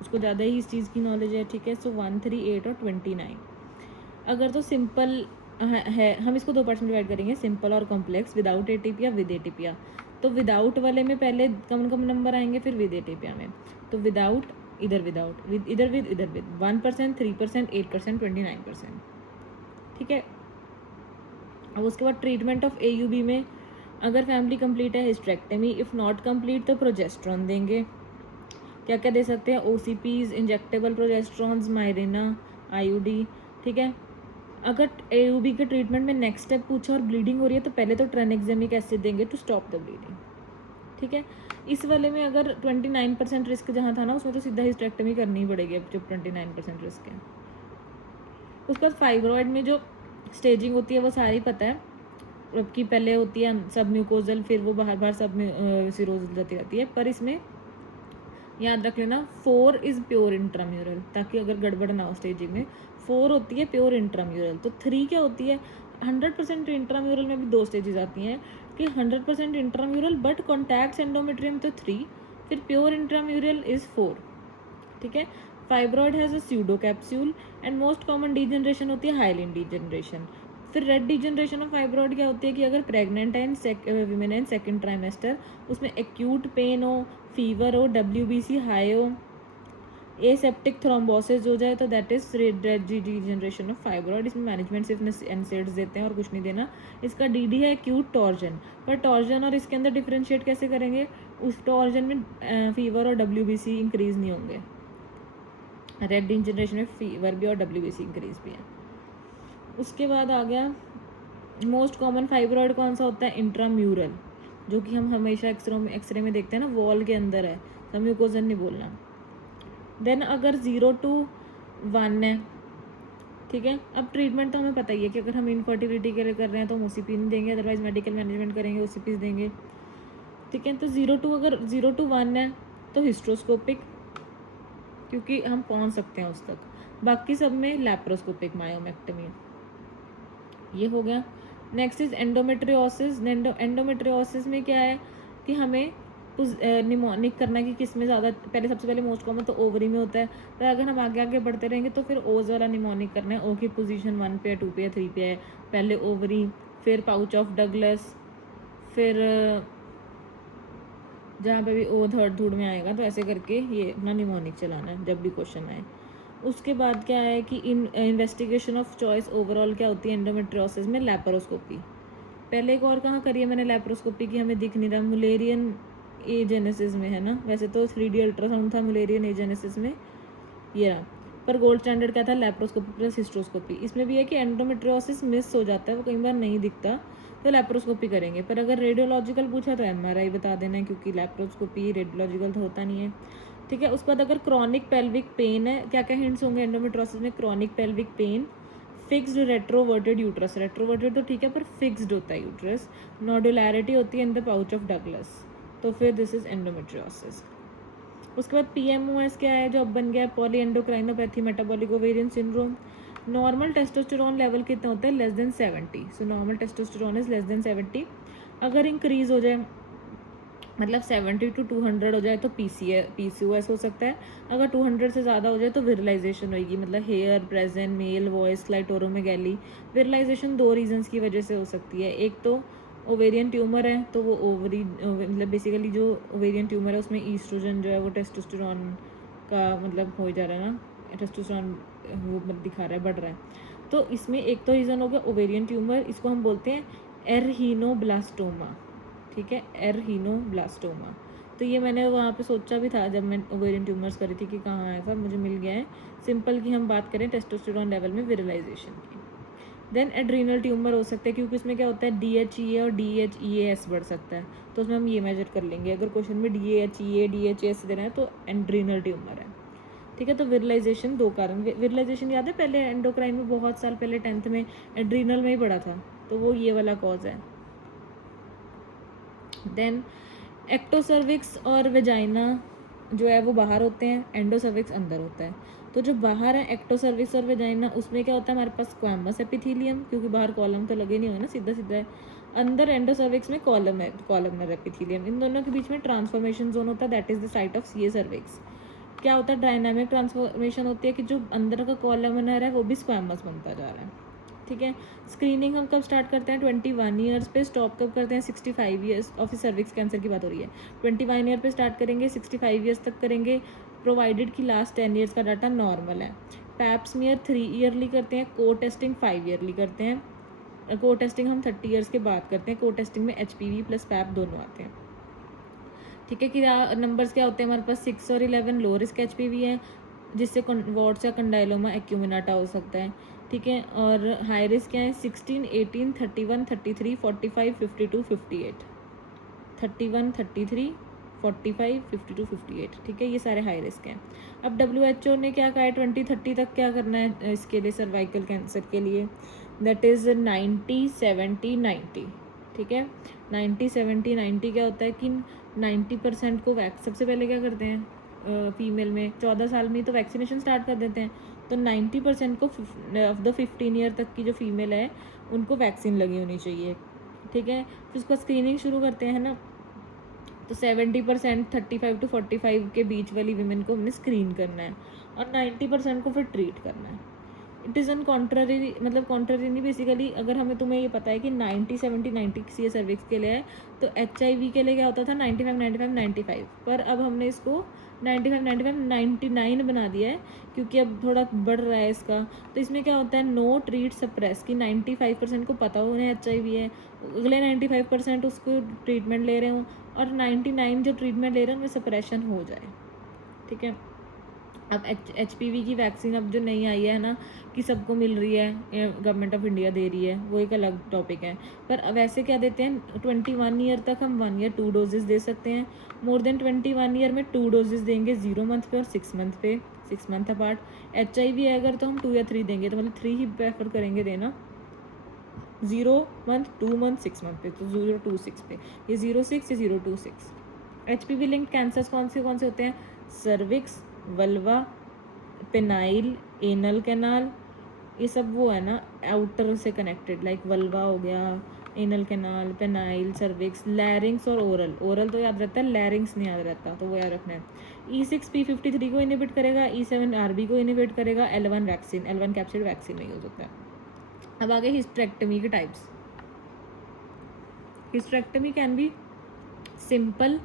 उसको ज़्यादा ही इस चीज़ की नॉलेज है, ठीक है। सो 1, 3, 8 और 29। अगर तो सिंपल है, हम इसको 2 पार्ट्स में डिवाइड करेंगे, सिंपल और कॉम्प्लेक्स, विदाउट एटीपिया विद एटीपिया। तो विदाउट वाले में पहले कम नंबर आएंगे, फिर विद एटीपिया में। तो विदाउट, इधर विदाउट, विद इधर विद इधर विद, 1%, 3%, 8%, 29%, ठीक है। अब उसके बाद ट्रीटमेंट ऑफ AUB में अगर फैमिली कंप्लीट है हिस्टेरेक्टमी, इफ़ नॉट कंप्लीट तो प्रोजेस्ट्रॉन देंगे। क्या क्या दे सकते हैं, OCPs, इंजेक्टेबल प्रोजेस्ट्रॉन्स, मायरिना, IUD, ठीक है। अगर AUB के ट्रीटमेंट में नेक्स्ट स्टेप पूछा और ब्लीडिंग हो रही है तो पहले तो ट्रेनेक्सेमिक एसिड देंगे टू स्टॉप द ब्लीडिंग, ठीक है। इस वाले में अगर 29% रिस्क जहाँ था ना, उसमें तो सीधा हिस्टेरेक्टमी करनी ही पड़ेगी अब जब 29% रिस्क है। उसके बाद फाइब्रॉइड में जो स्टेजिंग होती है वो सारी पता है, कि पहले होती है सब म्यूकोजल, फिर वो बाहर सब सिरोज जाती रहती है। पर इसमें याद रख लेना 4 इज़ प्योर इंट्राम्यूरल, ताकि अगर गड़बड़ ना हो स्टेजिंग में। 4 होती है प्योर इंट्राम्यूरल, तो 3 क्या होती है, 100% इंट्राम्यूरल में भी 2 स्टेजेस आती हैं कि 100% इंट्राम्यूरल बट कॉन्टैक्ट्स एंडोमेट्रियम, तो 3, फिर प्योर इंट्राम्यूरल इज़ 4, ठीक है। Fibroid has a pseudo capsule and most common degeneration होती है हाइलिन डीजनरेशन। फिर रेड डीजनरेशन ऑफ फाइब्रॉइड क्या होती है कि अगर प्रेग्नेंट है इन वीमेन इन सेकेंड ट्राइमेस्टर, उसमें एक्यूट पेन हो, फीवर हो, WBC हाई हो, एसेप्टिक थ्रोम्बोसिस हो जाए, तो that is red degeneration of fibroid. इसमें मैनेजमेंट सिर्फ एनसेड्स देते हैं और कुछ नहीं देना। इसका DD है एक्यूट टॉर्जन, पर टॉर्जन और इसके अंदर डिफ्रेंशिएट कैसे करेंगे, उस टॉर्जन में फीवर और WBC इंक्रीज नहीं होंगे। रेड डीजनरेशन में फीवर भी और WBC इंक्रीज भी है। उसके बाद आ गया मोस्ट कॉमन फाइब्रॉइड कौन सा होता है, इंट्राम्यूरल, जो कि हम हमेशा एक्सरे में देखते हैं ना, वॉल के अंदर है, तो म्यूकोजन नहीं बोलना। देन अगर 0 to 1 है, ठीक है। अब ट्रीटमेंट तो हमें पता ही है कि अगर हम इनफर्टिलिटी के लिए कर रहे हैं तो हम OCP नहीं देंगे, अदरवाइज मेडिकल मैनेजमेंट करेंगे, OCPs देंगे, ठीक है। तो 0 to 1 है तो हिस्ट्रोस्कोपिक, क्योंकि हम पहुंच सकते हैं उस तक। बाकी सब में लैप्रोस्कोपिक मायोमेक्टमी, ये हो गया। Next is endometriosis. एंडोमेट्रियोसिस में क्या है कि हमें निमोनिक करना कि किस में ज़्यादा, पहले सबसे पहले मोस्ट कॉमन तो ओवरी में होता है, पर अगर हम आगे आगे बढ़ते रहेंगे तो फिर ओज वाला निमोनिक करना है। ओ की पोजीशन 1 पे, 2 पे, 3 पे है, पहले ओवरी, फिर पाउच ऑफ डगलस, फिर जहाँ पे भी ओ थर्ड थूड में आएगा, तो ऐसे करके ये अपना निमोनिक चलाना है जब भी क्वेश्चन आए। उसके बाद क्या है कि इन्वेस्टिगेशन ऑफ चॉइस ओवरऑल क्या होती है एंडोमेट्रियोसिस में, लैप्रोस्कोपी। पहले एक और कहाँ करी है मैंने लैप्रोस्कोपी की, हमें दिख नहीं रहा, मुलेरियन एजेनेसिस में है ना, वैसे तो 3D अल्ट्रासाउंड था मुलेरियन एजेनेसिस में, ये रहा। पर गोल्ड स्टैंडर्ड क्या था, लैप्रोस्कोपी प्लस हिस्ट्रोस्कोपी। इसमें भी है कि एंडोमेट्रियोसिस मिस हो जाता है, वो कई बार नहीं दिखता, तो लैप्रोस्कोपी करेंगे। पर अगर रेडियोलॉजिकल पूछा तो MRI बता देना है, क्योंकि लैप्रोस्कोपी रेडियोलॉजिकल तो होता नहीं है। ठीक है, उसके बाद अगर क्रॉनिक पेल्विक पेन है, क्या क्या हिंट्स होंगे एंडोमेट्रियोसिस में, chronic pelvic pain, fixed retroverted uterus, retroverted तो ठीक है पर फिक्स्ड होता है यूट्रस, नोडुलैरिटी होती है in the pouch of Douglas, तो फिर दिस इज एंडोमेट्रियोसिस। उसके बाद PMOS क्या है जो अब बन गया है, poly एंडोक्राइनोपैथी metabolic ovarian syndrome. Normal testosterone level कितना होता है, less than 70, so normal testosterone is less than 70। अगर इंक्रीज हो जाए मतलब 70 to 200 हो जाए तो PCOS हो सकता है। अगर 200 से ज़्यादा हो जाए तो विरलाइजेशन होगी, मतलब hair present, male voice, clitoromegaly. Virilization 2 reasons की वजह से हो सकती है, एक तो ओवेरियन ट्यूमर है तो वो ओवरी मतलब बेसिकली जो ओवेरियन ट्यूमर है उसमें ईस्ट्रोजन जो है वो टेस्टोस्टेरोन का मतलब हो जा रहा है ना, टेस्टोस्टेरोन वो मतलब दिखा रहा है, बढ़ रहा है। तो इसमें एक तो रीज़न हो गया ओवेरियन ट्यूमर, इसको हम बोलते हैं एरहीनोब्लास्टोमा। ठीक है, एरहीनोब्लास्टोमा। तो ये मैंने वहाँ पे सोचा भी था जब मैं ओवेरियन ट्यूमर्स करी थी कि कहाँ आया था, मुझे मिल गया है। सिंपल की हम बात करें टेस्टोस्टेरोन लेवल में विरलाइजेशन की। देन एड्रीनल ट्यूमर हो सकता है, क्योंकि इसमें क्या होता है DHEA और DHEAS बढ़ सकता है, तो उसमें हम ये मेजर कर लेंगे। अगर क्वेश्चन में DHEA DHAS देना है तो एड्रीनल ट्यूमर है। ठीक है, तो विरलाइजेशन 2 कारण, विरलाइजेशन याद है पहले एंडोक्राइन में बहुत साल पहले 10th में एड्रीनल में ही पढ़ा था, तो वो ये वाला कॉज है। देन एक्टोसर्विक्स और वेजाइना जो है वो बाहर होते हैं, एंडोसर्विक्स अंदर होता है। तो जो बाहर है एक्टोसर्विक्स और वेजाइना, उसमें क्या होता है हमारे पास स्क्वैमस एपिथेलियम, क्योंकि बाहर कॉलम तो लगे नहीं हुए ना, सीधा सीधा है। अंदर एंडोसर्विक्स में कॉलम है, कॉलमनर एपिथेलियम। इन दोनों के बीच में ट्रांसफॉर्मेशन जोन होता है, that is the site of CA cervix. क्या होता है, डायनामिक ट्रांसफॉर्मेशन होती है कि जो अंदर का कॉलमनर है वो भी स्क्वैमस बनता जा रहा है। ठीक है, स्क्रीनिंग हम कब स्टार्ट करते हैं, 21 ईयर्स पे, स्टॉप कब करते हैं, 65 ईयर्स। ऑफ सर्विक्स कैंसर की बात हो रही है, 21 ईयर पे स्टार्ट करेंगे, 65 ईयर्स तक करेंगे, प्रोवाइडेड कि लास्ट 10 ईयर्स का डाटा नॉर्मल है। पैप स्मीयर 3 ईयरली करते हैं, को टेस्टिंग 5 ईयरली करते हैं। को टेस्टिंग हम 30 ईयर्स के बाद करते हैं, को टेस्टिंग में HPV प्लस पैप दोनों आते हैं। ठीक है, कि नंबर्स क्या होते हैं हमारे पास, 6 और 11 लो रिस्क HPV है, जिससे वॉट्स या कंडाइलोमा एक्यूमिनाटा हो सकता है। ठीक है, और हाई रिस्क क्या है, 16, 18, 31, 33, 45, 52, 58, 31, 33, 45, 52, 58। ठीक है, ये सारे हाई रिस्क हैं। अब WHO ने क्या कहा है, 2030 तक क्या करना है इसके लिए, सर्वाइकल कैंसर के लिए, दैट इज़ 90, 70, 90। ठीक है, 90, 70, 90 क्या होता है कि 90% को सबसे पहले क्या करते हैं फीमेल में 14 साल में तो वैक्सीनेशन स्टार्ट कर देते हैं, तो 90% को ऑफ द 15 ईयर तक की जो फीमेल है उनको वैक्सीन लगी होनी चाहिए। ठीक है, फिर उसका स्क्रीनिंग शुरू करते हैं ना, तो 70% 35 to 45 के बीच वाली वीमेन को हमने स्क्रीन करना है, और 90% को फिर ट्रीट करना है। इट इज़ अन कॉन्ट्ररी, मतलब कॉन्ट्ररी नहीं, बेसिकली अगर हमें तुम्हें ये पता है कि 90, 70, 90 CA सर्विक्स के लिए है, तो HIV के लिए क्या होता था 95, 95, 95, पर अब हमने इसको 95, 95, 99 बना दिया है, क्योंकि अब थोड़ा बढ़ रहा है इसका। तो इसमें क्या होता है, नो ट्रीट सप्रेस, कि 95% को पता हो उन्हें HIV है, अगले 95% उसको ट्रीटमेंट ले रहे हों, और 99 जो ट्रीटमेंट ले रहे हैं उनमें सप्रेशन हो जाए। ठीक है, अब HPV की वैक्सीन अब जो नहीं आई है ना, कि सबको मिल रही है, गवर्नमेंट ऑफ इंडिया दे रही है, वो एक अलग टॉपिक है। पर वैसे क्या देते हैं, 21 ईयर तक हम 1 ईयर 2 डोजेज़ दे सकते हैं, मोर देन 21 ईयर में 2 डोजेज़ देंगे, 0 मंथ पे और 6 मंथ पे, 6 मंथ अपार्ट। HIV है अगर तो हम 2 या 3 देंगे, तो मतलब 3 ही प्रेफर करेंगे देना, 0 मंथ, 2 मंथ, 6 मंथ पे, तो 0 to 6 पे, ये 0-6 या 0 to 6। HPV लिंक्ड कैंसर्स कौन से होते हैं, cervix, vulva, penile, anal canal, ये सब वो है ना आउटर से कनेक्टेड, लाइक वल्वा हो गया, एनल कैनाल, पेनाइल, सर्विक्स, लैरिंग्स और ओरल। ओरल तो याद रहता है, लैरिंग्स नहीं याद रहता, तो वो याद रखना है। E6P53 को इनिबिट करेगा, E7RB को इनिबिट करेगा, L1 vaccine, L1 capsid vaccine में यूज होता है। अब आगे हिस्टेरेक्टमी के types. Hysterectomy can be simple,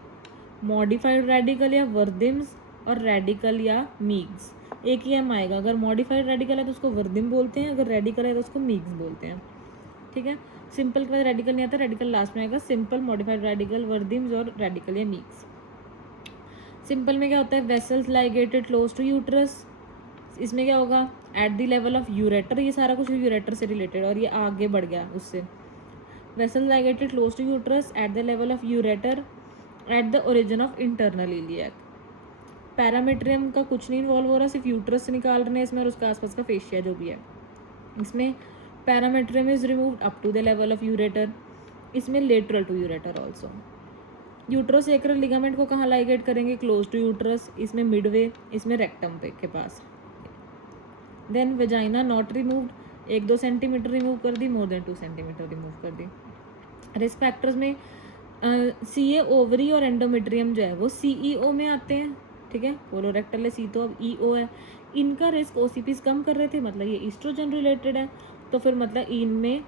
modified radical या वर्दिम्स, और रेडिकल या मीग्स। एक ही एम आएगा, अगर मॉडिफाइड रेडिकल है तो उसको वर्दिम बोलते हैं, अगर रेडिकल है तो उसको मीग्स बोलते हैं। ठीक है, सिंपल के बाद रेडिकल नहीं आता, रेडिकल लास्ट में आएगा। सिंपल, मॉडिफाइड रेडिकल, वर्दिम्स और रेडिकल या मीग्स। सिंपल में क्या होता है, vessels ligated close to uterus. इसमें क्या होगा, at the level of ureter, ये सारा कुछ यूरेटर से रिलेटेड, और ये आगे बढ़ गया उससे। Vessel ligated close to uterus at the level of ureter at the origin of internal iliac. Parametrium का कुछ नहीं इन्वॉल्व हो रहा, सिर्फ यूट्रस से निकाल रहे हैं इसमें, और उसका आसपास का फेशिया जो भी है। इसमें parametrium is removed up to the level of ureter, इसमें lateral to ureter also. Uterosacral ligament को कहाँ लाइगेट करेंगे, क्लोज टू यूट्रस, इसमें मिडवे, इसमें रेक्टम पे के पास। Then vagina not removed, 1-2 centimeter remove कर दी, मोर देन 2 सेंटीमीटर रिमूव कर दी। रिस्क फैक्टर्स में सीए ओवरी और एंडोमेट्रियम जो है वो सीईओ में आते हैं। ठीक है, कोलोरेक्टल है सी, तो अब ईओ है। इनका रिस्क ओसीपीज कम कर रहे थे, मतलब ये ईस्ट्रोजन रिलेटेड है, तो फिर मतलब इनमें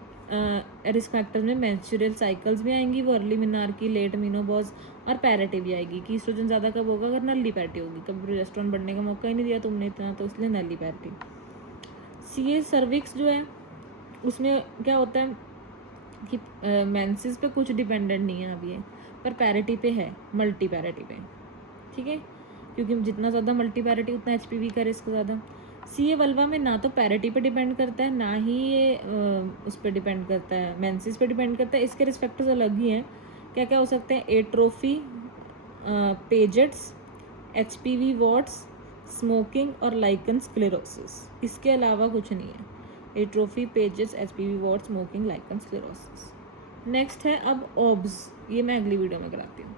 रिस्क फैक्टर्स में मेंस्ट्रुअल साइकिल्स भी आएंगी, वो अर्ली मिनार्की, लेट मीनोपॉज और पैरिटी भी आएगी। कि ईस्ट्रोजन ज़्यादा कब होगा, अगर नल्ली पैरिटी होगी, कभी प्रोजेस्टेरोन बढ़ने का मौका ही नहीं दिया तुमने इतना, तो इसलिए नल्ली पैरिटी। सीए सर्विक्स जो है उसमें क्या होता है कि मेंसेस पे कुछ डिपेंडेंट नहीं है अभी, पर पैरिटी पे है, मल्टी पैरिटी पे। ठीक है, क्योंकि जितना ज़्यादा मल्टी पैरिटी उतना एचपीवी का रिस्क ज़्यादा। सीए वल्वा में ना तो पैरिटी पे डिपेंड करता है, ना ही ये उस पर डिपेंड करता है, मेंसेस पे डिपेंड करता है। इसके रिस्क फैक्टर्स अलग ही हैं। क्या क्या हो सकते हैं, atrophy, Paget's, HPV warts, smoking और लाइकन स्क्लेरोसिस। इसके अलावा कुछ नहीं है। Atrophy, Paget's, HPV warts, smoking, lichen sclerosis. Next है अब ऑब्स, ये मैं अगली वीडियो में कराती हूँ।